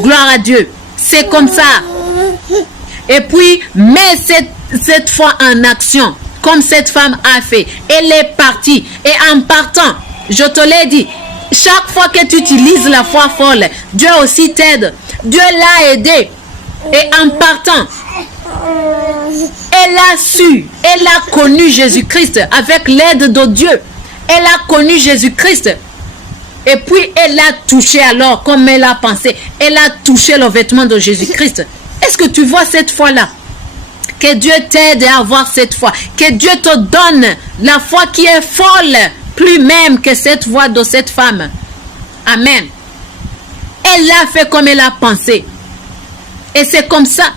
Gloire à Dieu. C'est comme ça. Et puis, mets cette foi en action, comme cette femme a fait. Elle est partie. Et en partant, je te l'ai dit, chaque fois que tu utilises la foi folle, Dieu aussi t'aide. Dieu l'a aidé. Et en partant, elle a su, elle a connu Jésus-Christ avec l'aide de Dieu. Elle a connu Jésus-Christ. Et puis, elle a touché alors, comme elle a pensé, elle a touché le vêtement de Jésus-Christ. Est-ce que tu vois cette foi-là? Que Dieu t'aide à avoir cette foi. Que Dieu te donne la foi qui est folle, plus même que cette foi de cette femme. Amen. Elle l'a fait comme elle a pensé. Et c'est comme ça.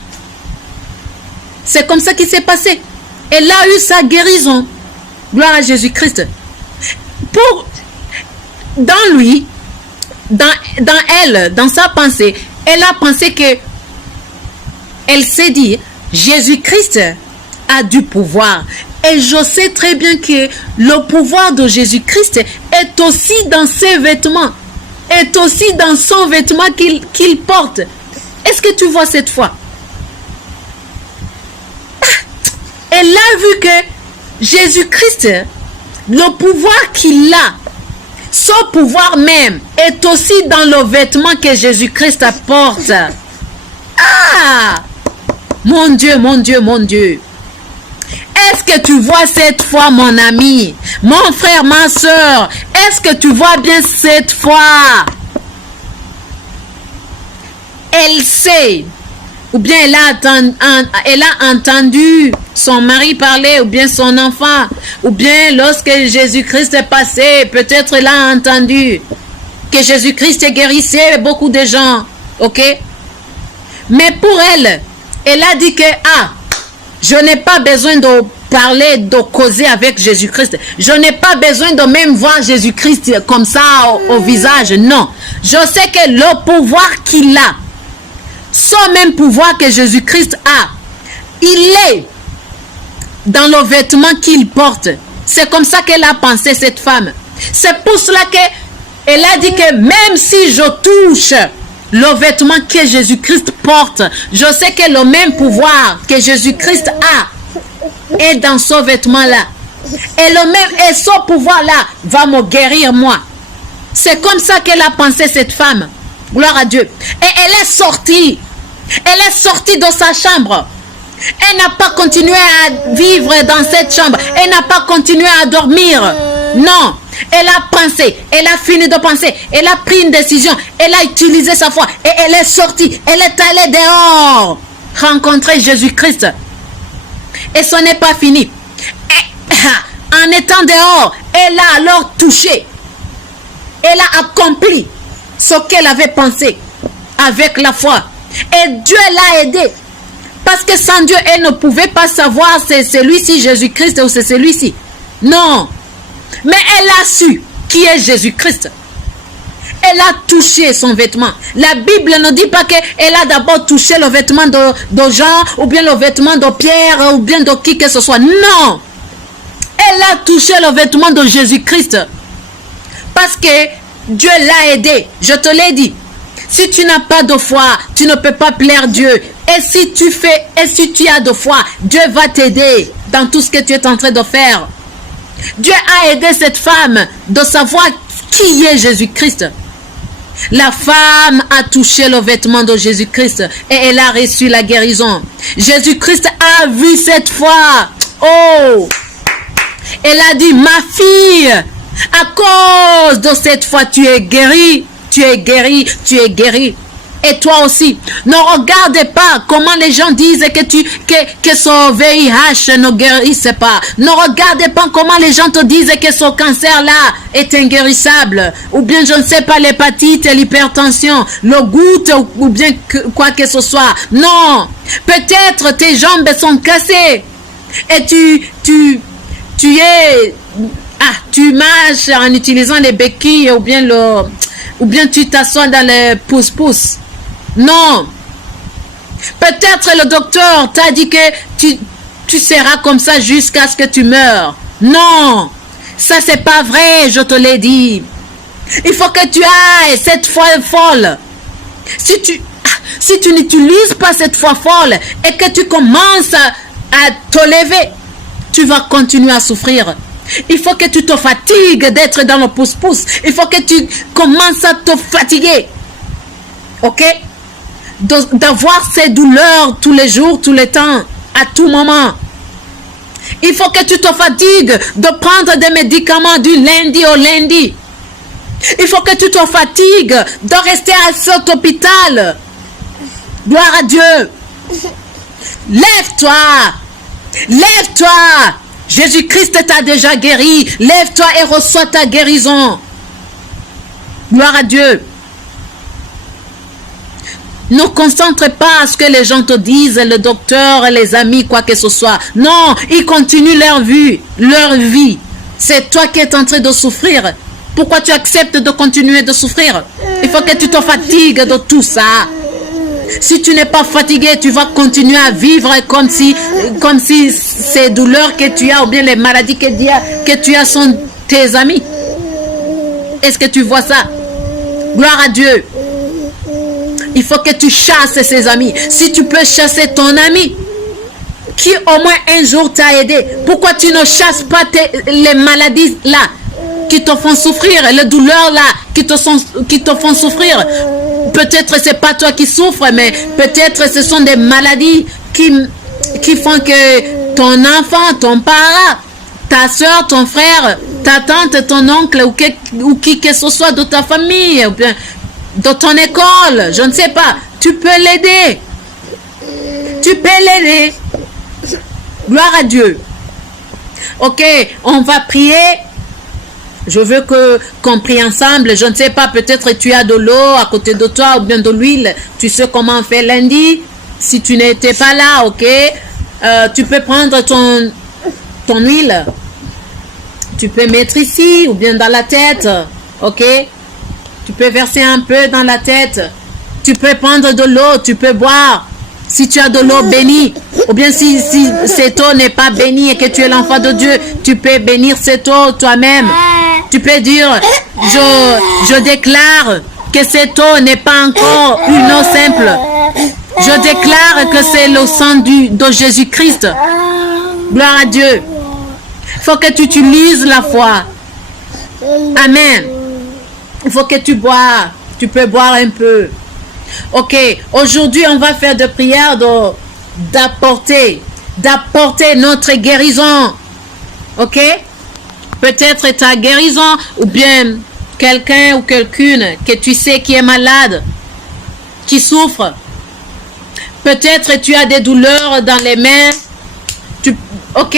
C'est comme ça qui s'est passé. Elle a eu sa guérison. Gloire à Jésus-Christ. Dans lui, dans elle, dans sa pensée, elle a pensé que, elle s'est dit, Jésus-Christ a du pouvoir. Et je sais très bien que le pouvoir de Jésus-Christ est aussi dans ses vêtements, est aussi dans son vêtement qu'il porte. Est-ce que tu vois cette foi? Elle a vu que Jésus-Christ, le pouvoir qu'il a, son pouvoir même, est aussi dans le vêtement que Jésus-Christ apporte. Ah! Mon Dieu, mon Dieu, mon Dieu. Est-ce que tu vois cette foi, mon ami, mon frère, ma soeur? Est-ce que tu vois bien cette foi? Elle sait, ou bien elle a entendu son mari parler, ou bien son enfant, ou bien lorsque Jésus-Christ est passé, peut-être elle a entendu que Jésus-Christ guérissait beaucoup de gens, ok? Mais pour elle, elle a dit que, je n'ai pas besoin de parler, de causer avec Jésus-Christ. Je n'ai pas besoin de même voir Jésus-Christ comme ça au visage. Non. Je sais que le pouvoir qu'il a, ce même pouvoir que Jésus-Christ a, il est dans le vêtement qu'il porte. C'est comme ça qu'elle a pensé, cette femme. C'est pour cela qu'elle a dit que même si je touche le vêtement que Jésus-Christ porte, je sais que le même pouvoir que Jésus-Christ a est dans ce vêtement-là. Et ce pouvoir-là va me guérir moi. C'est comme ça qu'elle a pensé, cette femme. Gloire à Dieu. Et elle est sortie. Elle est sortie de sa chambre. Elle n'a pas continué à vivre dans cette chambre. Elle n'a pas continué à dormir. Non. Elle a pensé. Elle a fini de penser. Elle a pris une décision. Elle a utilisé sa foi. Et elle est sortie. Elle est allée dehors rencontrer Jésus-Christ. Et ce n'est pas fini. Et, en étant dehors, elle a alors touché. Elle a accompli ce qu'elle avait pensé avec la foi. Et Dieu l'a aidée. Parce que sans Dieu, elle ne pouvait pas savoir c'est celui-ci Jésus-Christ ou c'est celui-ci. Non. Mais elle a su qui est Jésus-Christ. Elle a touché son vêtement. La Bible ne dit pas qu'elle a d'abord touché le vêtement de Jean ou bien le vêtement de Pierre ou bien de qui que ce soit. Non. Elle a touché le vêtement de Jésus-Christ. Parce que Dieu l'a aidé. Je te l'ai dit. Si tu n'as pas de foi, tu ne peux pas plaire Dieu. Et si tu as de foi, Dieu va t'aider dans tout ce que tu es en train de faire. Dieu a aidé cette femme de savoir qui est Jésus-Christ. La femme a touché le vêtement de Jésus-Christ et elle a reçu la guérison. Jésus-Christ a vu cette foi. Oh! Elle a dit, ma fille, à cause de cette foi, tu es guérie. Tu es guéri, tu es guéri. Et toi aussi, ne regardez pas comment les gens disent que ce VIH ne guérisse pas. Ne regardez pas comment les gens te disent que ce cancer-là est inguérissable. Ou bien, je ne sais pas, l'hépatite, l'hypertension, le goutte ou bien quoi que ce soit. Non, peut-être tes jambes sont cassées. Et tu es Ah, tu marches en utilisant les béquilles ou bien tu t'assois dans les pousse-pousse. Non. Peut-être le docteur t'a dit que tu seras comme ça jusqu'à ce que tu meurs. Non. Ça, c'est pas vrai, je te l'ai dit. Il faut que tu ailles cette foi folle. Si tu n'utilises pas cette foi folle et que tu commences à te lever, tu vas continuer à souffrir. Il faut que tu te fatigues d'être dans le pouce-pouce. Il faut que tu commences à te fatiguer. Ok? D'avoir ces douleurs tous les jours, tous les temps, à tout moment. Il faut que tu te fatigues de prendre des médicaments du lundi au lundi. Il faut que tu te fatigues de rester à cet hôpital. Gloire à Dieu. Lève-toi. Lève-toi. Jésus-Christ t'a déjà guéri. Lève-toi et reçois ta guérison. Gloire à Dieu. Ne concentre pas à ce que les gens te disent, le docteur, les amis, quoi que ce soit. Non, ils continuent leur vie. C'est toi qui es en train de souffrir. Pourquoi tu acceptes de continuer de souffrir? Il faut que tu te fatigues de tout ça. Si tu n'es pas fatigué, tu vas continuer à vivre comme si ces douleurs que tu as ou bien les maladies que tu as sont tes amis. Est-ce que tu vois ça? Gloire à Dieu. Il faut que tu chasses ses amis. Si tu peux chasser ton ami qui au moins un jour t'a aidé, pourquoi tu ne chasses pas les maladies là qui te font souffrir, les douleurs là qui te font souffrir? Peut-être c'est pas toi qui souffres, mais peut-être ce sont des maladies qui font que ton enfant, ton parent, ta soeur, ton frère, ta tante, ton oncle ou qui que ce soit de ta famille, ou bien de ton école, je ne sais pas, tu peux l'aider. Tu peux l'aider. Gloire à Dieu. Ok, on va prier. Je veux qu'on prie ensemble. Je ne sais pas, peut-être tu as de l'eau à côté de toi ou bien de l'huile. Tu sais comment on fait lundi. Si tu n'étais pas là, ok, tu peux prendre ton huile. Tu peux mettre ici ou bien dans la tête, ok. Tu peux verser un peu dans la tête. Tu peux prendre de l'eau, tu peux boire. Si tu as de l'eau bénie, ou bien si cette eau n'est pas bénie et que tu es l'enfant de Dieu, tu peux bénir cette eau toi-même. Tu peux dire, je déclare que cette eau n'est pas encore une eau simple. Je déclare que c'est le sang de Jésus-Christ. Gloire à Dieu. Il faut que tu utilises la foi. Amen. Il faut que tu bois. Tu peux boire un peu. Ok. Aujourd'hui, on va faire de prières d'apporter notre guérison. Ok. Peut-être ta guérison ou bien quelqu'un ou quelqu'une que tu sais qui est malade, qui souffre. Peut-être tu as des douleurs dans les mains. Ok.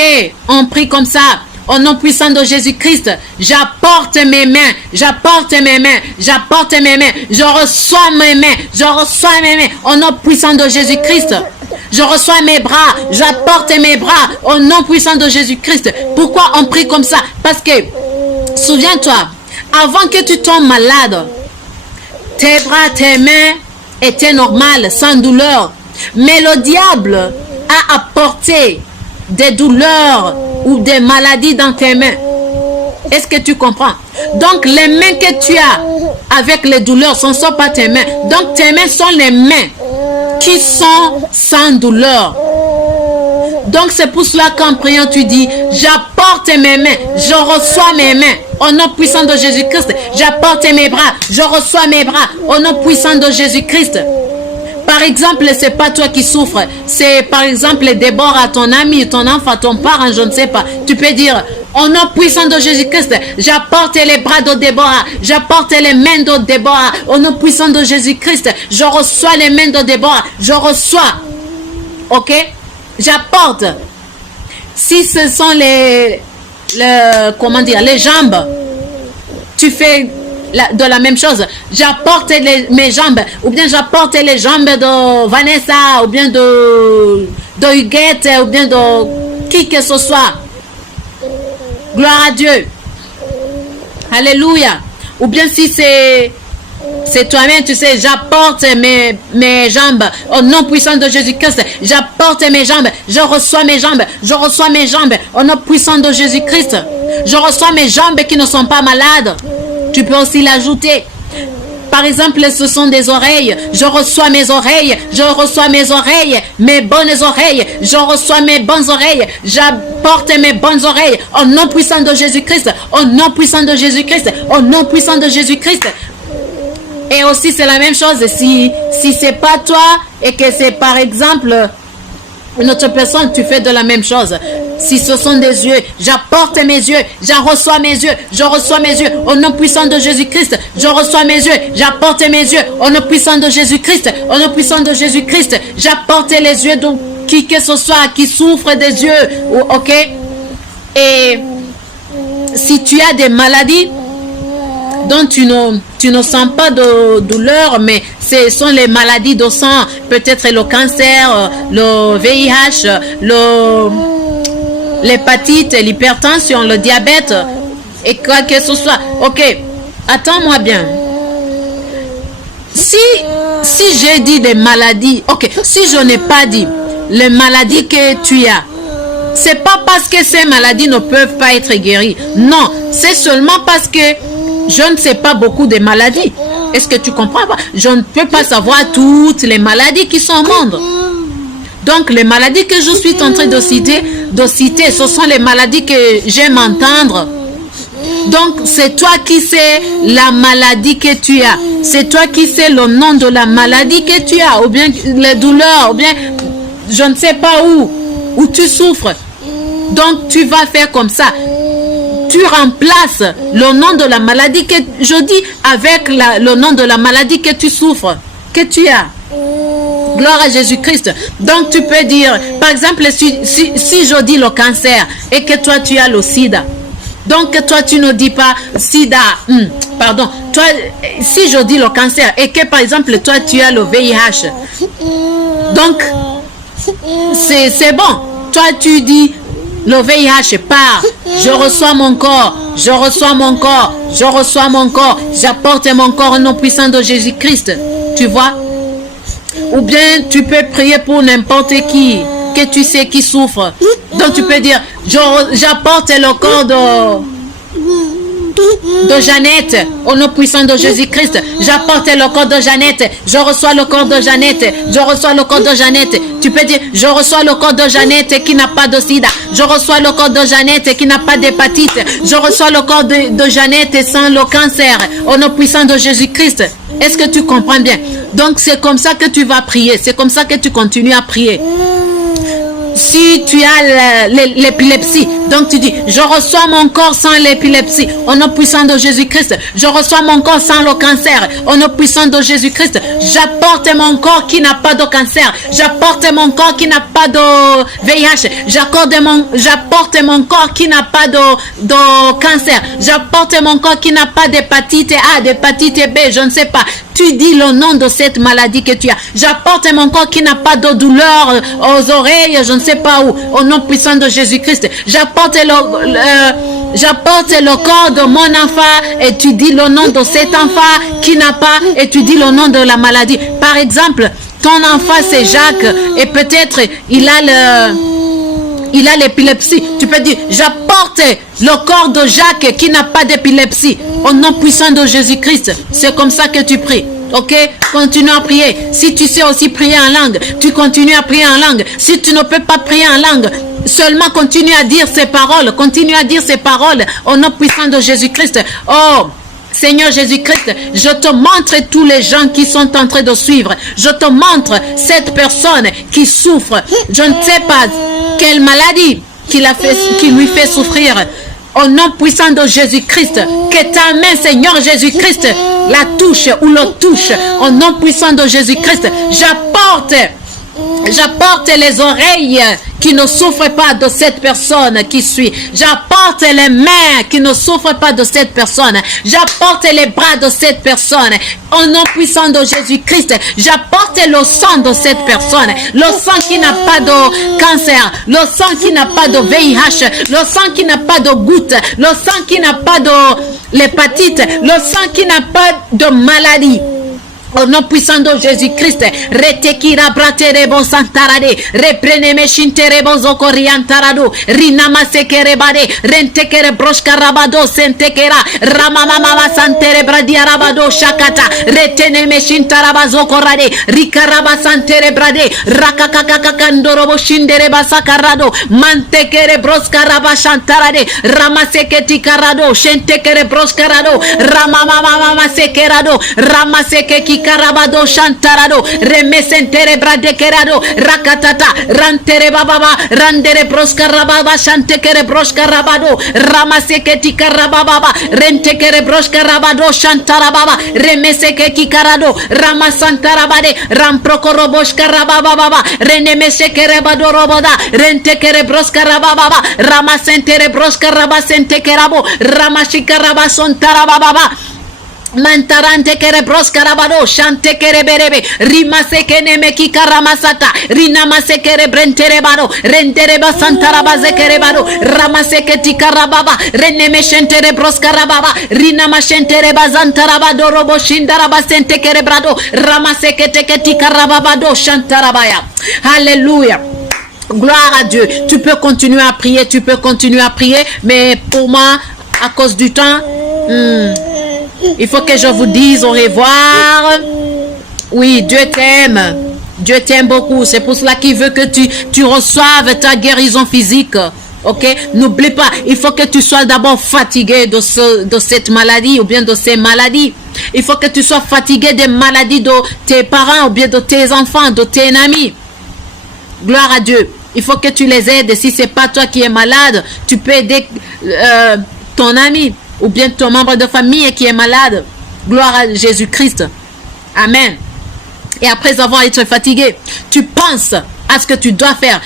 On prie comme ça. Au nom puissant de Jésus-Christ, j'apporte mes mains, j'apporte mes mains, j'apporte mes mains, je reçois mes mains, je reçois mes mains. Au nom puissant de Jésus-Christ, je reçois mes bras, j'apporte mes bras. Au nom puissant de Jésus-Christ. Pourquoi on prie comme ça? Parce que, souviens-toi, avant que tu tombes malade, tes bras, tes mains étaient normales, sans douleur. Mais le diable a apporté des douleurs ou des maladies dans tes mains. Est-ce que tu comprends? Donc les mains que tu as avec les douleurs, ce ne sont pas tes mains. Donc tes mains sont les mains qui sont sans douleur. Donc c'est pour cela qu'en priant tu dis, j'apporte mes mains, je reçois mes mains. Au nom puissant de Jésus-Christ, j'apporte mes bras, je reçois mes bras. Au nom puissant de Jésus-Christ. Par exemple, c'est pas toi qui souffres, c'est par exemple Déborah, ton ami, ton enfant, ton parent, je ne sais pas. Tu peux dire, au nom puissant de Jésus-Christ, j'apporte les bras de Déborah, j'apporte les mains de Déborah. Au nom puissant de Jésus-Christ, je reçois les mains de Déborah, je reçois. Ok? J'apporte. Si ce sont les jambes, tu fais de la même chose. J'apporte mes jambes, ou bien j'apporte les jambes de Vanessa, ou bien de Huguette, ou bien de qui que ce soit. Gloire à Dieu. Alléluia. Ou bien si c'est toi-même, tu sais, j'apporte mes jambes au nom puissant de Jésus-Christ. J'apporte mes jambes, je reçois mes jambes, je reçois mes jambes au nom puissant de Jésus-Christ. Je reçois mes jambes qui ne sont pas malades. Tu peux aussi l'ajouter. Par exemple, ce sont des oreilles. Je reçois mes oreilles. Je reçois mes oreilles. Mes bonnes oreilles. Je reçois mes bonnes oreilles. J'apporte mes bonnes oreilles. Au nom puissant de Jésus-Christ. Au nom puissant de Jésus-Christ. Au nom puissant de Jésus-Christ. Et aussi, c'est la même chose. Si c'est pas toi et que c'est par exemple une autre personne, tu fais de la même chose. Si ce sont des yeux, j'apporte mes yeux, je reçois mes yeux, je reçois mes yeux, au nom puissant de Jésus-Christ, je reçois mes yeux, j'apporte mes yeux, au nom puissant de Jésus-Christ, au nom puissant de Jésus-Christ, j'apporte les yeux de qui que ce soit qui souffre des yeux, ok? Et si tu as des maladies dont tu ne sens pas de douleur, mais ce sont les maladies de sang, peut-être le cancer, le VIH, l'hépatite, l'hypertension, le diabète, et quoi que ce soit. Ok, attends-moi bien. Si j'ai dit des maladies, ok, si je n'ai pas dit les maladies que tu as, c'est pas parce que ces maladies ne peuvent pas être guéries. Non, c'est seulement parce que je ne sais pas beaucoup de maladies. Est-ce que tu comprends pas? Je ne peux pas savoir toutes les maladies qui sont au monde. Donc, les maladies que je suis en train de citer, ce sont les maladies que j'aime entendre. Donc, c'est toi qui sais la maladie que tu as. C'est toi qui sais le nom de la maladie que tu as. Ou bien les douleurs, ou bien je ne sais pas où tu souffres. Donc, tu vas faire comme ça. Tu remplaces le nom de la maladie que je dis avec le nom de la maladie que tu souffres, que tu as. Gloire à Jésus-Christ. Donc tu peux dire, par exemple, si je dis le cancer et que toi tu as le sida, donc toi tu ne dis pas sida, pardon, toi, si je dis le cancer et que par exemple toi tu as le VIH, donc c'est bon. Toi tu dis le VIH part, je reçois mon corps, je reçois mon corps, je reçois mon corps, j'apporte mon corps au nom puissant de Jésus-Christ. Tu vois? Ou bien tu peux prier pour n'importe qui que tu sais qui souffre. Donc tu peux dire, j'apporte le corps de Jeannette au nom puissant de Jésus-Christ. J'apporte le corps de Jeannette. Je reçois le corps de Jeannette. Je reçois le corps de Jeannette. Tu peux dire, je reçois le corps de Jeannette qui n'a pas de sida. Je reçois le corps de Jeannette qui n'a pas d'hépatite. Je reçois le corps de Jeannette sans le cancer au nom puissant de Jésus-Christ. Est-ce que tu comprends bien? Donc c'est comme ça que tu vas prier. C'est comme ça que tu continues à prier. Si tu as l'épilepsie, donc tu dis, je reçois mon corps sans l'épilepsie, au nom puissant de Jésus-Christ. Je reçois mon corps sans le cancer, au nom puissant de Jésus-Christ. J'apporte mon corps qui n'a pas de cancer. J'apporte mon corps qui n'a pas de VIH. J'apporte mon corps qui n'a pas de cancer. J'apporte mon corps qui n'a pas d'hépatite A, d'hépatite B, je ne sais pas. Tu dis le nom de cette maladie que tu as. J'apporte mon corps qui n'a pas de douleur aux oreilles, je ne sais pas où, au nom puissant de Jésus-Christ. J'apporte le corps de mon enfant et tu dis le nom de cet enfant qui n'a pas et tu dis le nom de la maladie. Par exemple, ton enfant c'est Jacques et peut-être il a l'épilepsie. Tu peux dire, j'apporte le corps de Jacques qui n'a pas d'épilepsie. Au nom puissant de Jésus-Christ. C'est comme ça que tu pries. Ok? Continue à prier. Si tu sais aussi prier en langue, tu continues à prier en langue. Si tu ne peux pas prier en langue, seulement continue à dire ces paroles. Continue à dire ces paroles. Au nom puissant de Jésus-Christ. Oh! Seigneur Jésus-Christ, je te montre tous les gens qui sont en train de suivre. Je te montre cette personne qui souffre. Je ne sais pas quelle maladie qui lui fait souffrir. Au nom puissant de Jésus-Christ, que ta main, Seigneur Jésus-Christ, la touche ou le touche. Au nom puissant de Jésus-Christ, j'apporte J'apporte les oreilles qui ne souffrent pas de cette personne qui suit. J'apporte les mains qui ne souffrent pas de cette personne. J'apporte les bras de cette personne. Au nom puissant de Jésus-Christ, j'apporte le sang de cette personne. Le sang qui n'a pas de cancer. Le sang qui n'a pas de VIH. Le sang qui n'a pas de goutte. Le sang qui n'a pas de l'hépatite. Le sang qui n'a pas de maladie. Au nom puissant de Jésus-Christ, retekira braterebo santarade, repreneme shinterebo zokoriantarado, rinama sekerebade, rentekere broshkarabado sentekera, ramamama santere bradiarabado shakata, reteneme shintaraba zokorade, rikaraba santere brade, rakakakakandorobo shindereba sakarado, mantekere broskaraba shantarade, ramaseketi karado, shentekere broskarado, ramamama sekerado, ramaseke Karabado Shantarado, Remesentere Bradekerado, Rakatata, Rantere Baba, Randere Broskarababa, Shantekere Broskarabado, Ramaseketi Karababa, Rentekere Broskarabado, Shantarababa, Remesekeki Karado, Ramasantarabade, Ramprokorobosh Karababa, Renemesekere Badoroboda, Rentekere Broskarababa, Ramasentere Broskaraba Sentekerabo, Ramashikaraba Sontarababa. Mantarante kere broskarabado shante kere berebe rima sekene meki karamasata rina masekere brentere bado rentere basantara zekere bado ramaseketi karababa rene meshentere broskarababa rina mashentere bazantara bado robo shindara basente kere brado ramasekete keti karababa shantarabaya. Alléluia. Gloire à Dieu. Tu peux continuer à prier, mais pour moi, à cause du temps, il faut que je vous dise au revoir. Oui, Dieu t'aime. Dieu t'aime beaucoup. C'est pour cela qu'il veut que tu reçoives ta guérison physique. Ok? N'oublie pas, il faut que tu sois d'abord fatigué de cette maladie ou bien de ces maladies. Il faut que tu sois fatigué des maladies de tes parents ou bien de tes enfants, de tes amis. Gloire à Dieu. Il faut que tu les aides. Si ce n'est pas toi qui es malade, tu peux aider ton ami ou bien ton membre de famille qui est malade. Gloire à Jésus-Christ. Amen. Et après avoir été fatigué, tu penses à ce que tu dois faire.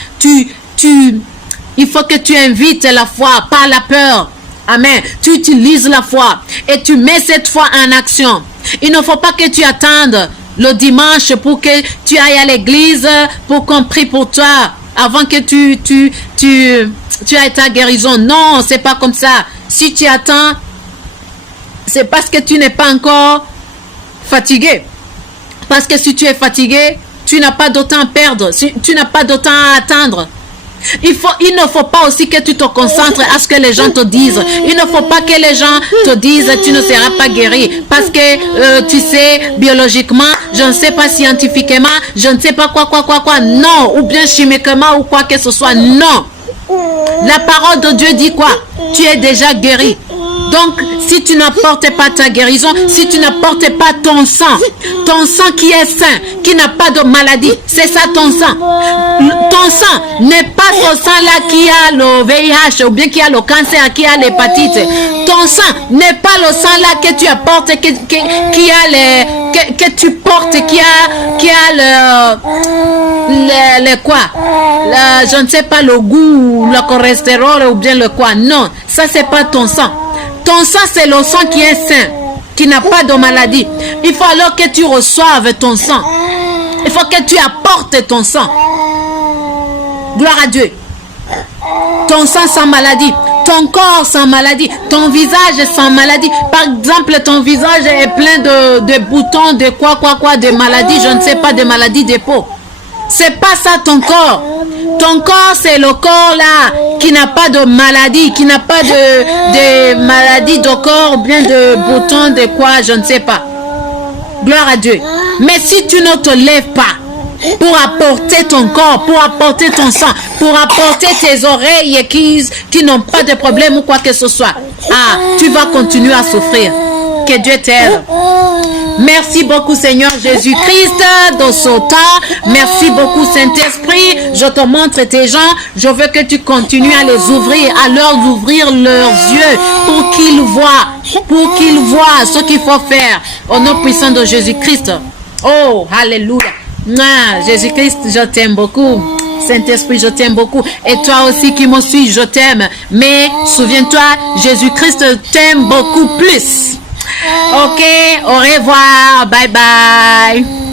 Il faut que tu invites la foi, pas la peur. Amen. Tu utilises la foi et tu mets cette foi en action. Il ne faut pas que tu attendes le dimanche pour que tu ailles à l'église, pour qu'on prie pour toi avant que tu aies ta guérison. Non, c'est pas comme ça. Si tu attends, c'est parce que tu n'es pas encore fatigué. Parce que si tu es fatigué, tu n'as pas de temps à perdre. Tu n'as pas de temps à attendre. Il ne faut pas aussi que tu te concentres à ce que les gens te disent. Il ne faut pas que les gens te disent tu ne seras pas guéri. Parce que tu sais, biologiquement, je ne sais pas scientifiquement, je ne sais pas quoi. Non, ou bien chimiquement ou quoi que ce soit. Non. La parole de Dieu dit quoi? Tu es déjà guéri. Donc, si tu n'apportes pas ta guérison, si tu n'apportes pas ton sang qui est sain, qui n'a pas de maladie, c'est ça ton sang. Ton sang n'est pas ce sang-là qui a le VIH ou bien qui a le cancer, qui a l'hépatite. Ton sang n'est pas le sang-là que tu apportes, que tu portes, qui a le quoi? Je ne sais pas, le goût, le cholestérol ou bien le quoi. Non, ça c'est pas ton sang. Ton sang, c'est le sang qui est sain, qui n'a pas de maladie. Il faut alors que tu reçoives ton sang. Il faut que tu apportes ton sang. Gloire à Dieu. Ton sang sans maladie. Ton corps sans maladie. Ton visage sans maladie. Par exemple, ton visage est plein de boutons, de quoi, de maladies. Je ne sais pas, de maladies de peau. C'est pas ça ton corps. Ton corps, c'est le corps là qui n'a pas de maladie, qui n'a pas de maladie de corps, ou bien de boutons, de quoi, je ne sais pas. Gloire à Dieu. Mais si tu ne te lèves pas pour apporter ton corps, pour apporter ton sang, pour apporter tes oreilles qui n'ont pas de problème ou quoi que ce soit, tu vas continuer à souffrir. Que Dieu t'aide. Merci beaucoup Seigneur Jésus-Christ de ce temps. Merci beaucoup Saint-Esprit. Je te montre tes gens. Je veux que tu continues à les ouvrir, à leur ouvrir leurs yeux pour qu'ils voient ce qu'il faut faire. Au nom puissant de Jésus-Christ. Oh, alléluia. Jésus-Christ, je t'aime beaucoup. Saint-Esprit, je t'aime beaucoup. Et toi aussi qui me suis, je t'aime. Mais souviens-toi, Jésus-Christ t'aime beaucoup plus. Ok, au revoir. Bye bye.